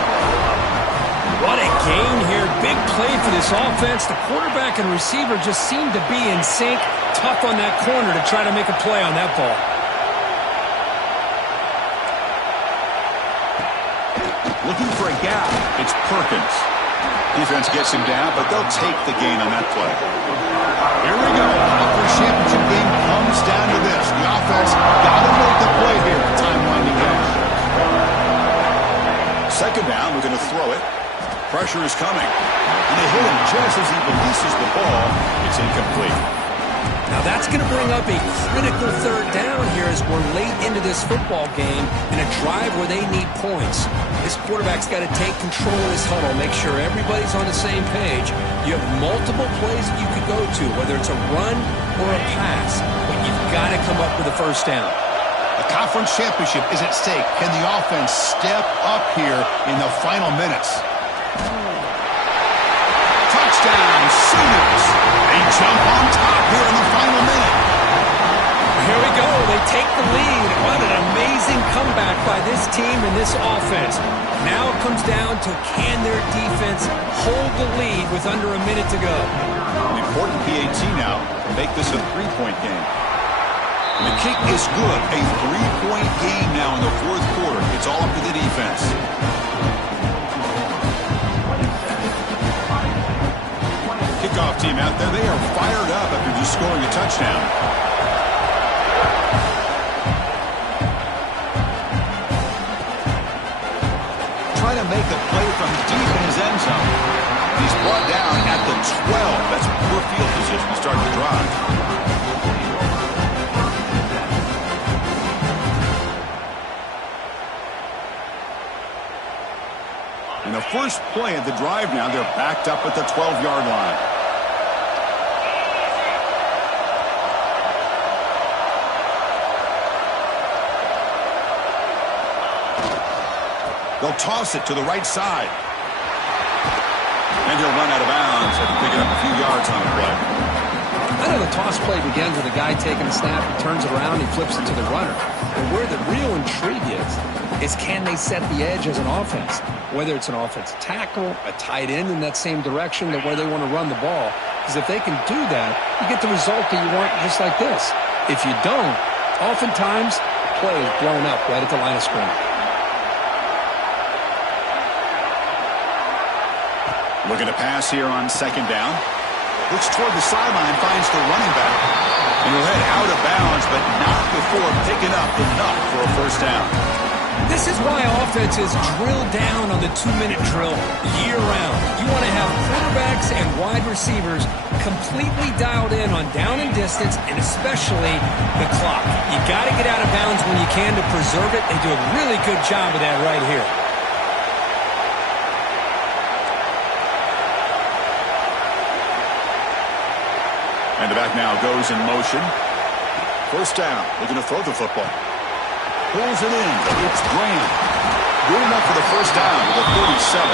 What a gain here. Big play for this offense. The quarterback and receiver just seem to be in sync. Tough on that corner to try to make a play on that ball. Looking for a gap. It's Perkins. Defense gets him down, but they'll take the gain on that play. Here we go. Conference championship game comes down to this. The offense got to make the play here with time winding down. 2nd down, we're going to throw it. Pressure is coming. And they hit him just as he releases the ball. It's incomplete. Now that's going to bring up a critical 3rd down here as we're late into this football game in a drive where they need points. This quarterback's got to take control of his huddle, make sure everybody's on the same page. You have multiple plays that you could go to, whether it's a run or a pass, but you've got to come up with a 1st down. The conference championship is at stake. Can the offense step up here in the final minutes? Touchdown, Sooners. They jump on top here in the final minute. Here we go. They take the lead. What an amazing comeback by this team and this offense. Now it comes down to can their defense hold the lead with under a minute to go. An important PAT now to make this a 3-point game. And the kick is good. A 3-point game now in the 4th quarter. It's all up to the defense. Kickoff team out there. They are fired up after just scoring a touchdown. Trying to make a play from deep in his end zone. He's brought down at the 12. That's poor field position to start the drive. And the first play of the drive now, they're backed up at the 12-yard line. They'll toss it to the right side. And he'll run out of bounds after picking up a few yards on the play. I know the toss play begins with a guy taking a snap, he turns it around, he flips it to the runner. But where the real intrigue is can they set the edge as an offense? Whether it's an offensive tackle, a tight end in that same direction that where they want to run the ball. Because if they can do that, you get the result that you want just like this. If you don't, oftentimes the play is blown up right at the line of scrimmage. Looking to pass here on 2nd down. Looks toward the sideline, finds the running back. And he'll head out of bounds, but not before picking up enough for a first down. This is why offenses drill down on the 2-minute drill year-round. You want to have quarterbacks and wide receivers completely dialed in on down and distance, and especially the clock. You got to get out of bounds when you can to preserve it. They do a really good job of that right here. And the back now goes in motion. First down, looking to throw the football. Pulls it in. It's Graham. Good enough for the first down with a 37.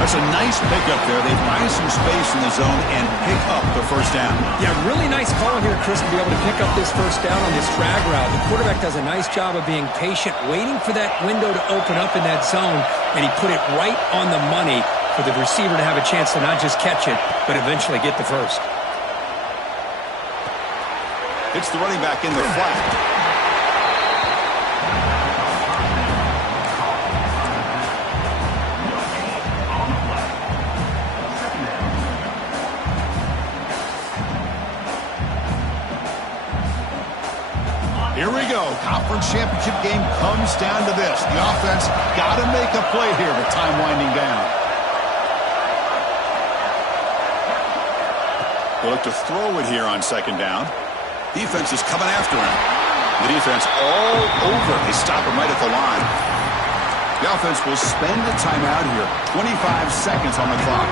That's a nice pickup there. They find some space in the zone and pick up the first down. Yeah, really nice call here, Chris, to be able to pick up this first down on this drag route. The quarterback does a nice job of being patient, waiting for that window to open up in that zone, and he put it right on the money for the receiver to have a chance to not just catch it, but eventually get the first. It's the running back in the flat. Here we go. Conference championship game comes down to this. The offense got to make a play here with time winding down. They'll look to throw it here on second down. Defense is coming after him. The defense all over. They stop him right at the line. The offense will spend a timeout here. 25 seconds on the clock.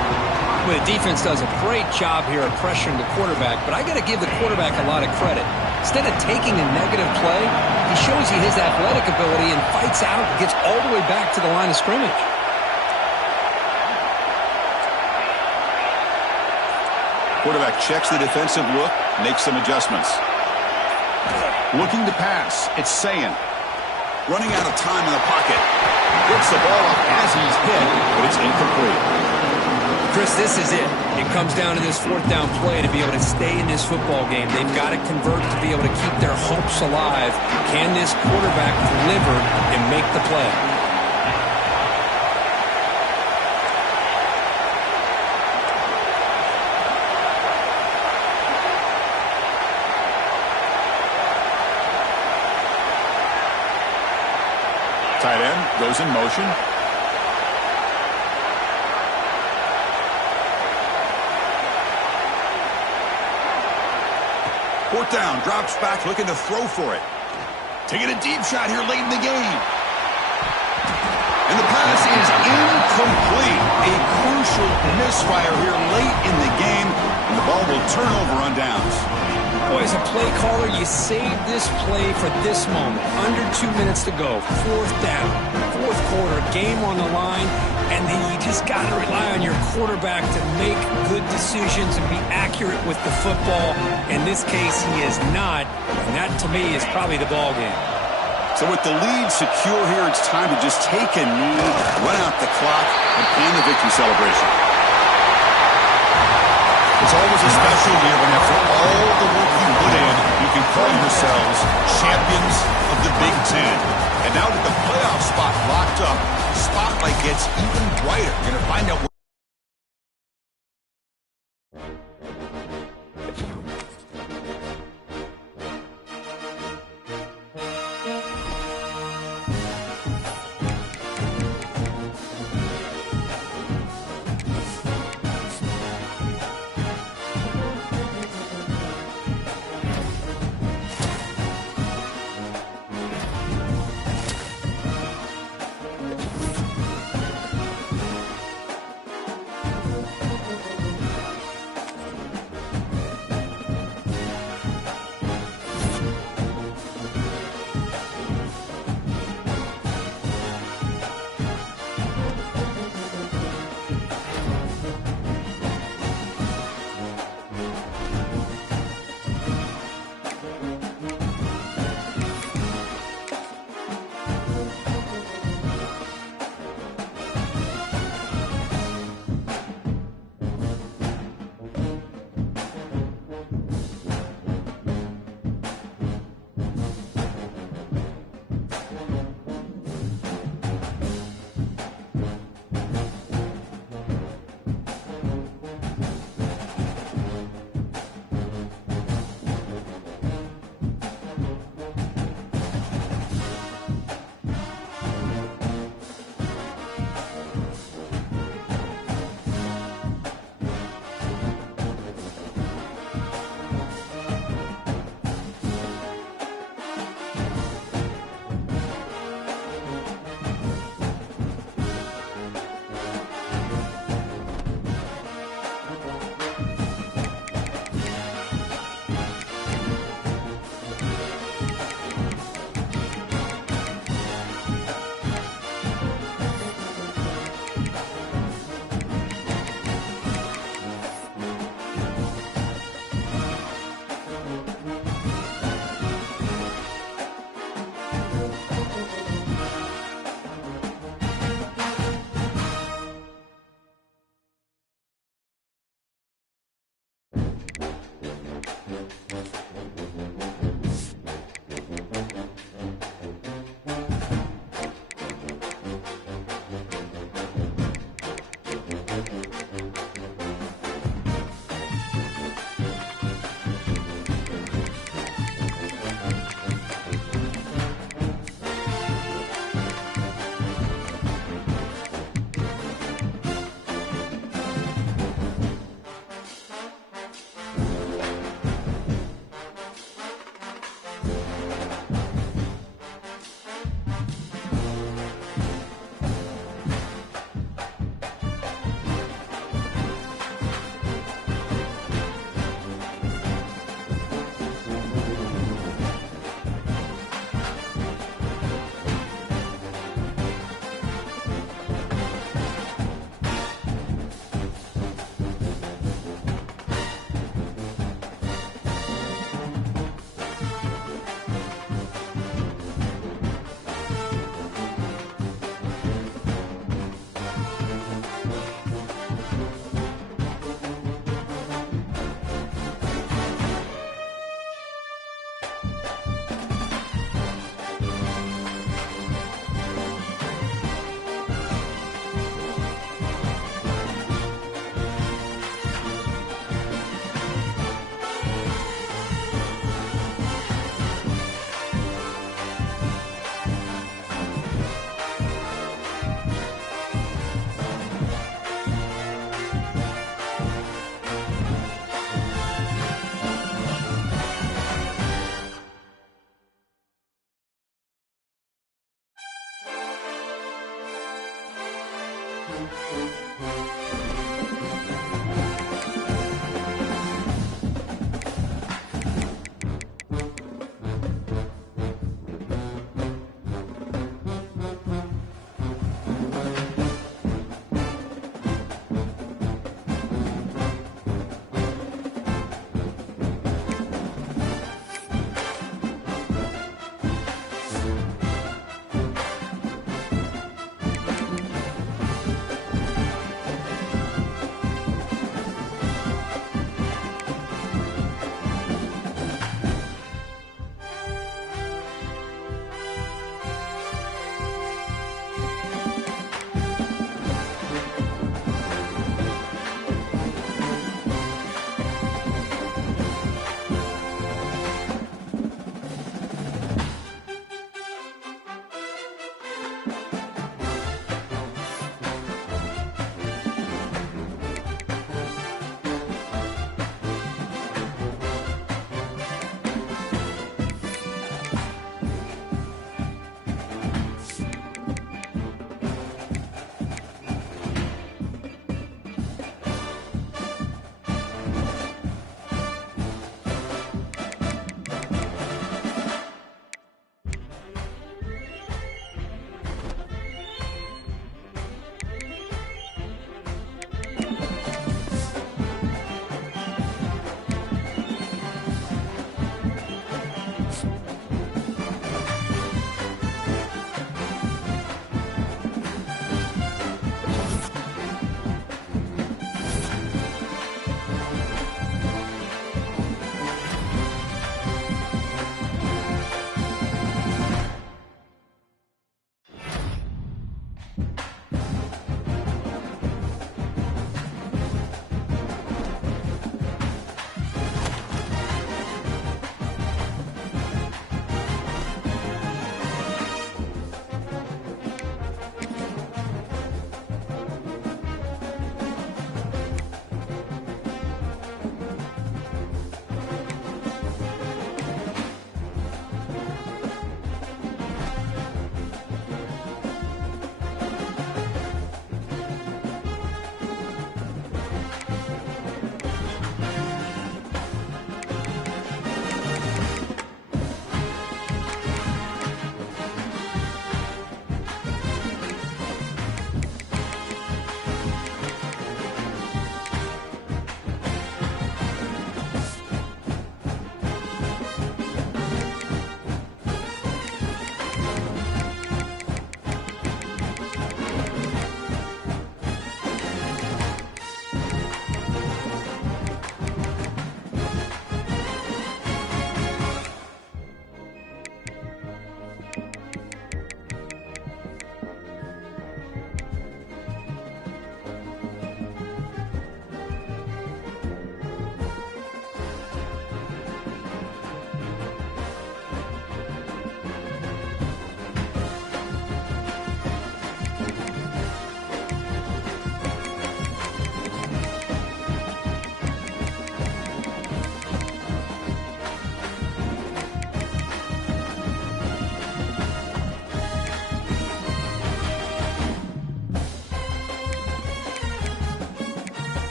Well, the defense does a great job here of pressuring the quarterback, but I got to give the quarterback a lot of credit. Instead of taking a negative play, he shows you his athletic ability and fights out and gets all the way back to the line of scrimmage. Quarterback checks the defensive look, makes some adjustments. Looking to pass, it's Sayan. Running out of time in the pocket. Gets the ball up as he's hit, but it's incomplete. Chris, this is it. It comes down to this fourth down play to be able to stay in this football game. They've got to convert to be able to keep their hopes alive. Can this quarterback deliver and make the play? Tight end goes in motion. Fourth down, drops back, looking to throw for it. Taking a deep shot here late in the game. And the pass is incomplete. A crucial misfire here late in the game, and the ball will turn over on downs. Boy, as a play caller, you save this play for this moment. Under 2 minutes to go. Fourth down. Fourth quarter. Game on the line. And then you just got to rely on your quarterback to make good decisions and be accurate with the football. In this case, he is not. And that, to me, is probably the ball game. So with the lead secure here, it's time to just take a knee, run out the clock, and plan the victory celebration. It's always a special year when after all the work you put in, you can call yourselves champions of the Big Ten. And now that the playoff spot locked up, the spotlight gets even brighter. You're going to find out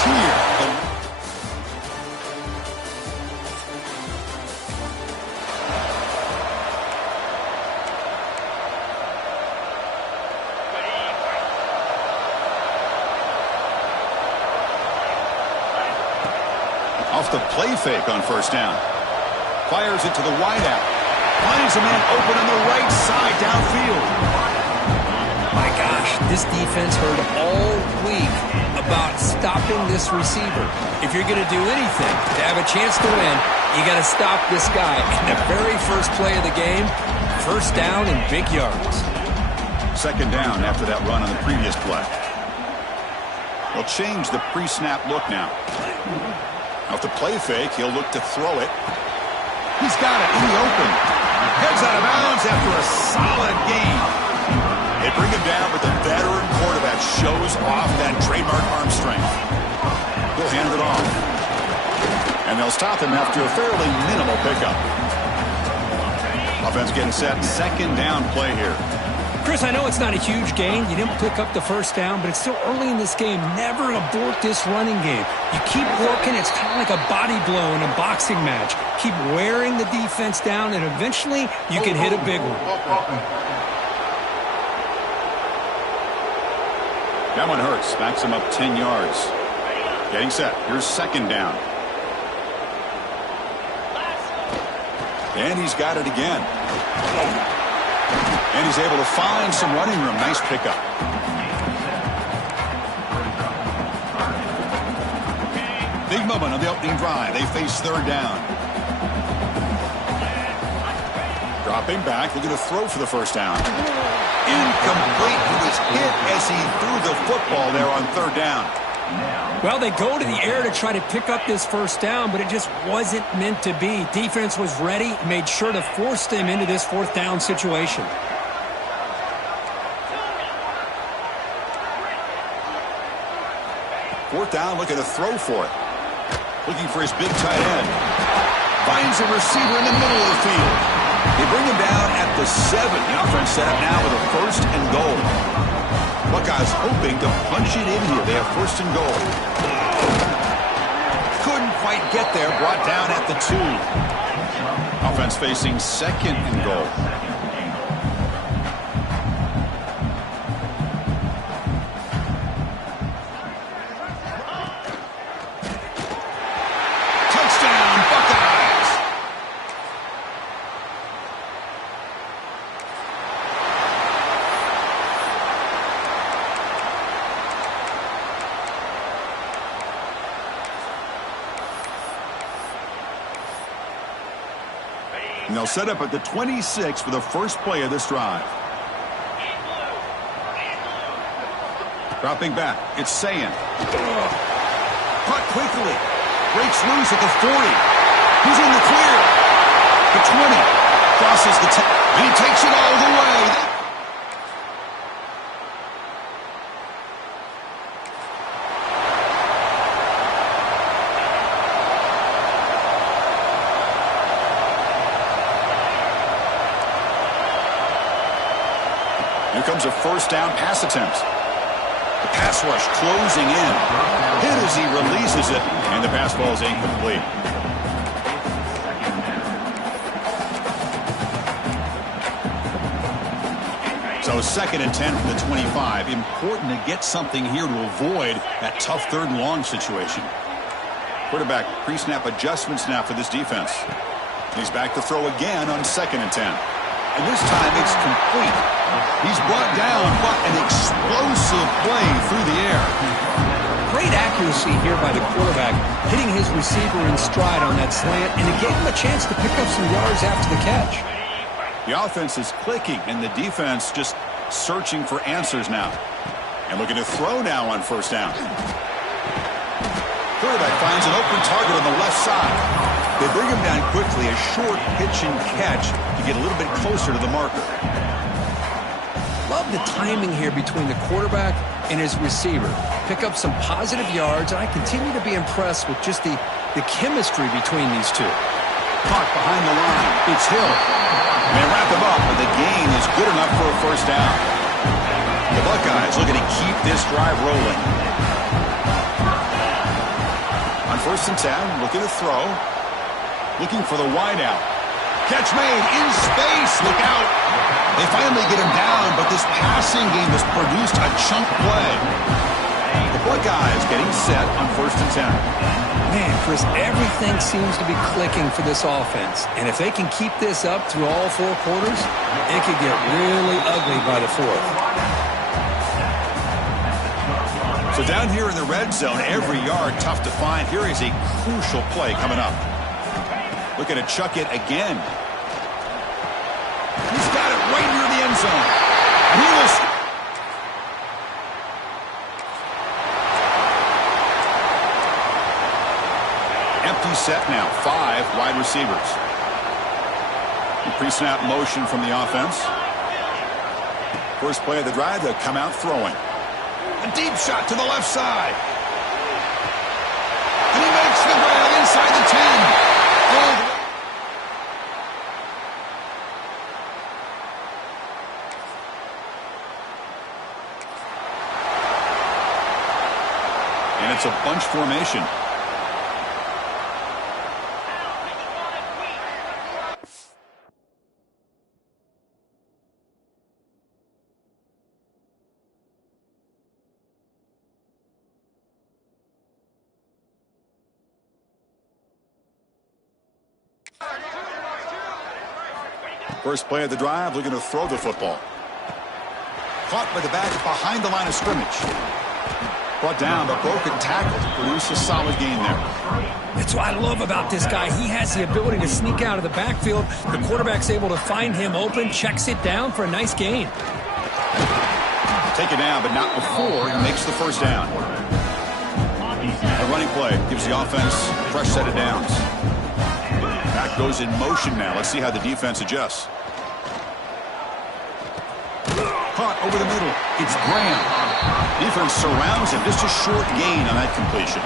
is here. Off the play fake on first down. Fires it to the wideout. Finds a man open on the right side downfield. My gosh, this defense heard all week about stopping this receiver. If you're going to do anything to have a chance to win, you got to stop this guy. And the very first play of the game, first down and big yards. Second down after that run on the previous play. They'll change the pre-snap look now. Off the play fake, he'll look to throw it. He's got it in the open. Heads out of bounds after a solid gain. They bring him down, but the veteran quarterback shows off that trademark arm strength. He'll hand it off. And they'll stop him after a fairly minimal pickup. Offense getting set. Second down play here. Chris, I know it's not a huge gain. You didn't pick up the first down, but it's still early in this game. Never abort this running game. You keep working. It's kind of like a body blow in a boxing match. Keep wearing the defense down, and eventually you can hit a big one. That one hurts. Backs him up 10 yards. Getting set. Here's second down. And he's got it again. And he's able to find some running room. Nice pickup. Big moment on the opening drive. They face third down. Dropping back, looking to throw for the first down. Incomplete. He was hit as he threw the football there on third down. Well, they go to the air to try to pick up this first down, but it just wasn't meant to be. Defense was ready, made sure to force them into this fourth down situation. Fourth down, looking to throw for it. Looking for his big tight end. Finds a receiver in the middle of the field. They bring him down at the 7. The offense set up now with a first and goal. Buckeyes hoping to punch it in here. They have first and goal. Couldn't quite get there. Brought down at the 2. Offense facing second and goal. And they'll set up at the 26 for the first play of this drive. Dropping back, it's Sayan. Caught quickly. Breaks loose at the 40. He's in the clear. The 20. Crosses the 10. And he takes it all the way. Here comes a first down pass attempt. The pass rush closing in. Hit as he releases it, and the pass ball is incomplete. So second and 10 from the 25. Important to get something here to avoid that tough third and long situation. Quarterback pre-snap adjustments now for this defense. He's back to throw again on second and 10. And this time it's complete. He's brought down, but an explosive play through the air. Great accuracy here by the quarterback, hitting his receiver in stride on that slant, and it gave him a chance to pick up some yards after the catch. The offense is clicking, and the defense just searching for answers now. And looking to throw now on first down. Quarterback finds an open target on the left side. They bring him down quickly, a short pitch and catch to get a little bit closer to the marker. Love the timing here between the quarterback and his receiver. Pick up some positive yards, and I continue to be impressed with just the chemistry between these two. Caught behind the line. It's Hill. They wrap him up, but the gain is good enough for a first down. The Buckeyes looking to keep this drive rolling. first and 10, looking to throw. Looking for the wide out. Catch made in space. Look out. They finally get him down, but this passing game has produced a chunk play. The Buckeyes getting set on first and 10. Man, Chris, everything seems to be clicking for this offense. And if they can keep this up through all 4 quarters, it could get really ugly by the 4th. So down here in the red zone, every yard tough to find. Here is a crucial play coming up. Looking to chuck it again. He's got it right near the end zone. And he will... Empty set now. 5 wide receivers. Pre-snap motion from the offense. First play of the drive, they'll come out throwing. A deep shot to the left side. And he makes the grab inside the 10. And it's a bunch formation. First play of the drive, looking to throw the football. Caught by the back behind the line of scrimmage. Brought down, but broken tackle to produce a solid gain there. That's what I love about this guy. He has the ability to sneak out of the backfield. The quarterback's able to find him open, checks it down for a nice gain. Take it down, but not before he makes the first down. A running play gives the offense a fresh set of downs. Back goes in motion now. Let's see how the defense adjusts. Caught over the middle. It's Graham. Defense surrounds him. Just a short gain on that completion.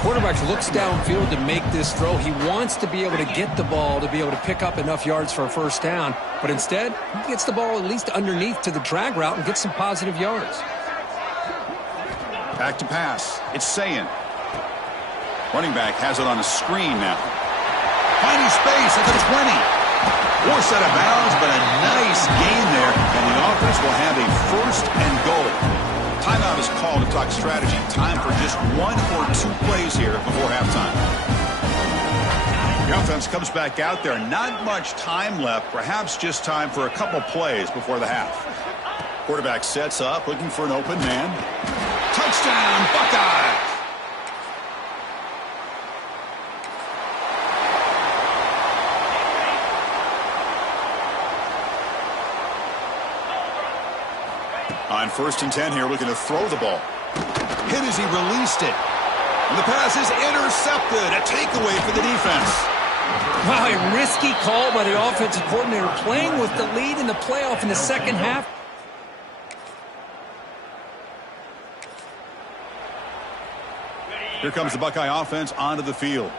Quarterback looks downfield to make this throw. He wants to be able to get the ball to be able to pick up enough yards for a first down. But instead, he gets the ball at least underneath to the drag route and gets some positive yards. Back to pass. It's Sayin. Running back has it on a screen now. Finding space at the 20. Forced out of bounds, but a nice gain there. And the offense will have a first and goal. Timeout is called to talk strategy. Time for just 1 or 2 plays here before halftime. The offense comes back out there. Not much time left. Perhaps just time for a couple plays before the half. Quarterback sets up, looking for an open man. Touchdown, Buckeyes! On first and 10 here, looking to throw the ball. Hit as he released it. And the pass is intercepted. A takeaway for the defense. Wow, a risky call by the offensive coordinator, playing with the lead in the playoff in the second half. Here comes the Buckeye offense onto the field.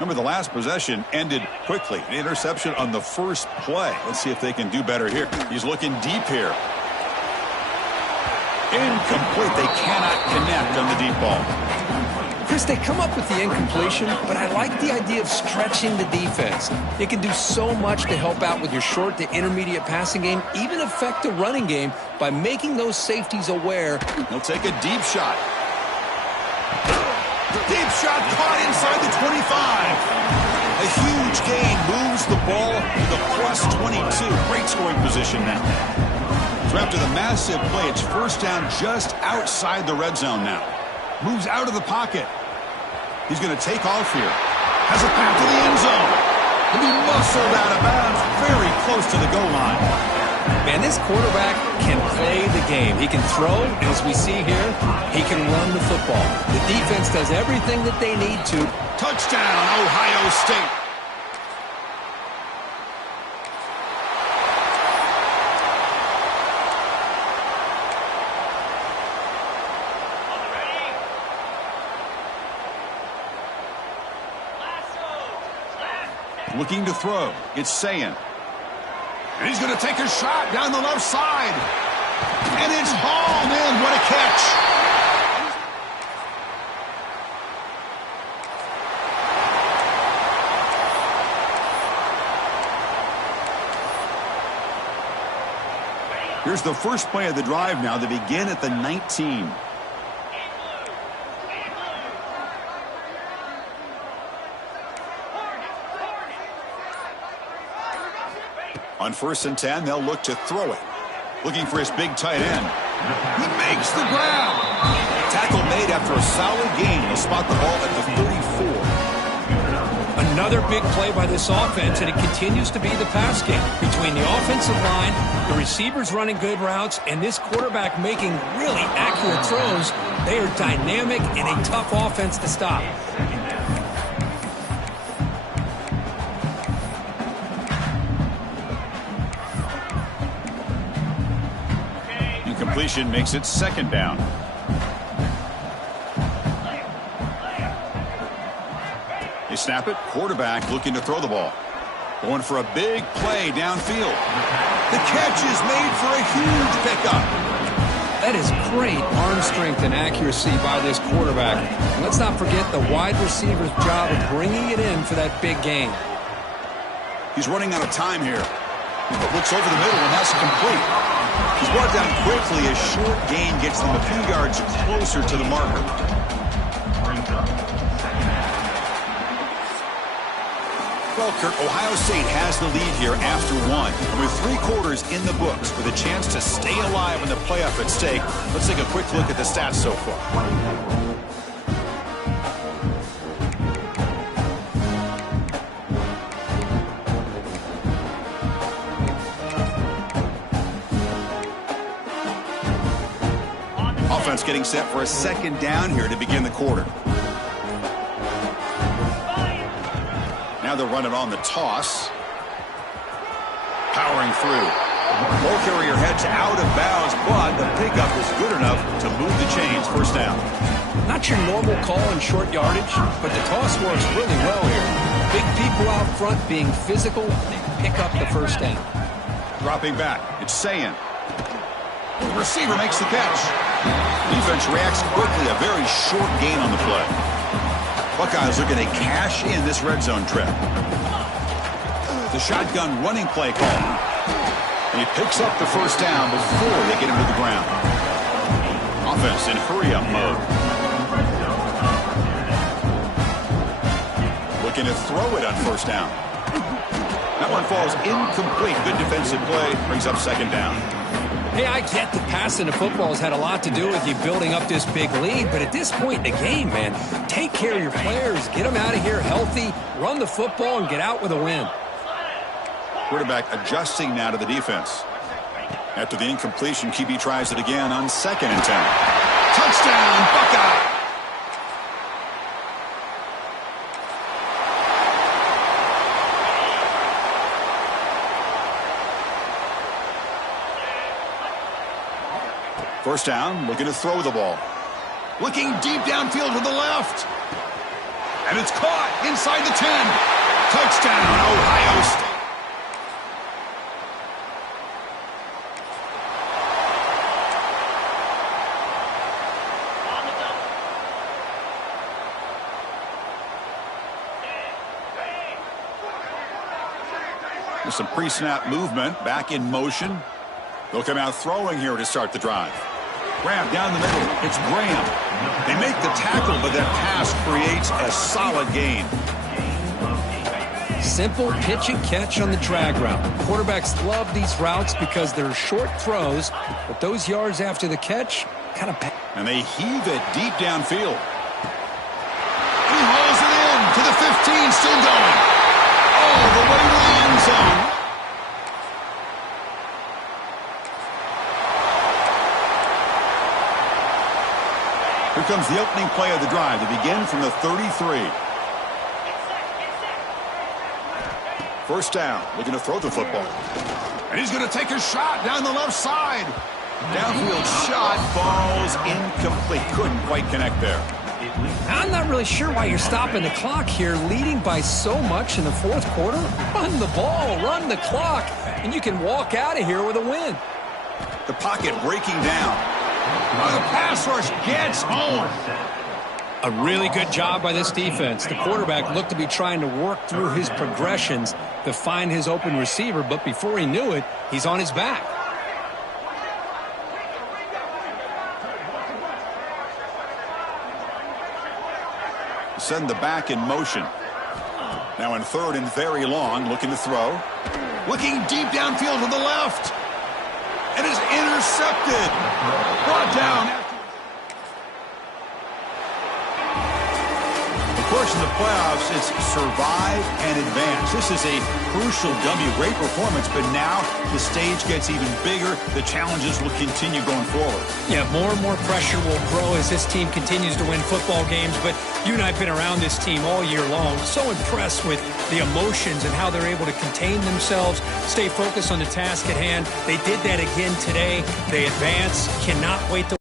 Remember, the last possession ended quickly. An interception on the first play. Let's see if they can do better here. He's looking deep here. Incomplete. They cannot connect on the deep ball. Chris, they come up with the incompletion, but I like the idea of stretching the defense. It can do so much to help out with your short to intermediate passing game, even affect the running game by making those safeties aware. He'll take a deep shot. Deep shot caught inside the 25. A huge gain moves the ball to the +22. Great scoring position now. So after the massive play, it's first down just outside the red zone now. Moves out of the pocket. He's going to take off here. Has a path to the end zone. And he muscled out of bounds very close to the goal line. Man, this quarterback can play the game. He can throw, and as we see here, he can run the football. The defense does everything that they need to. Touchdown, Ohio State. Looking to throw. It's Sayin. And he's going to take a shot down the left side. And it's hauled in. What a catch. Here's the first play of the drive now. They begin at the 19. On 1st and 10, they'll look to throw it. Looking for his big tight end. He makes the grab. Tackle made after a solid gain. He'll spot the ball at the 34. Another big play by this offense, and it continues to be the pass game. Between the offensive line, the receivers running good routes, and this quarterback making really accurate throws, they are dynamic and a tough offense to stop. Incompletion makes it 2nd down. They snap it. Quarterback looking to throw the ball. Going for a big play downfield. The catch is made for a huge pickup. That is great arm strength and accuracy by this quarterback. And let's not forget the wide receiver's job of bringing it in for that big gain. He's running out of time here. Looks over the middle, and that's complete. He's brought down quickly. A short gain gets them a few yards closer to the marker. Well, Kirk, Ohio State has the lead here after 1. And with 3 quarters in the books with a chance to stay alive in the playoff at stake, let's take a quick look at the stats so far. Offense getting set for a 2nd down here to begin the quarter. Now they'll run it on the toss. Powering through. Ball carrier heads out of bounds, but the pickup is good enough to move the chains. 1st down. Not your normal call in short yardage, but the toss works really well here. Big people out front being physical, they pick up the 1st down. Dropping back, it's Sayin. The receiver makes the catch. Defense reacts quickly, a very short gain on the play. Buckeyes looking to cash in this red zone trip. The shotgun running play call. And he picks up the 1st down before they get him to the ground. Offense in hurry-up mode. Looking to throw it on 1st down. That one falls incomplete. Good defensive play. Brings up 2nd down. Hey, I get that passing the football has had a lot to do with you building up this big lead, but at this point in the game, man, take care of your players, get them out of here healthy, run the football, and get out with a win. Quarterback adjusting now to the defense. After the incompletion, QB tries it again on 2nd and 10. Touchdown, Buckeye! First down, looking to throw the ball. Looking deep downfield to the left. And it's caught inside the 10. Touchdown, Ohio State. There's some pre-snap movement, back in motion. They'll come out throwing here to start the drive. Grab down the middle. It's Graham. They make the tackle, but that pass creates a solid gain. Simple pitch and catch on the drag route. Quarterbacks love these routes because they're short throws, but those yards after the catch kind of... And they heave it deep downfield. He hauls it in to the 15, still going. All the way to the end zone. Here comes the opening play of the drive. They begin from the 33. First down, looking to throw the football. And he's going to take a shot down the left side. Downfield shot falls incomplete. Couldn't quite connect there. I'm not really sure why you're stopping the clock here, leading by so much in the 4th quarter. Run the ball, run the clock, and you can walk out of here with a win. The pocket breaking down. The pass rush gets home. A really good job by this defense. The quarterback looked to be trying to work through his progressions to find his open receiver, but before he knew it, he's on his back. Send the back in motion. Now in third and very long, looking to throw. Looking deep downfield to the left. And is intercepted. Brought down. Of course, in the playoffs, it's survive and advance. This is a crucial W. Great performance, but now the stage gets even bigger. The challenges will continue going forward. Yeah, more and more pressure will grow as this team continues to win football games. But you and I have been around this team all year long. So impressed with the emotions and how they're able to contain themselves, stay focused on the task at hand. They did that again today. They advance. Cannot wait to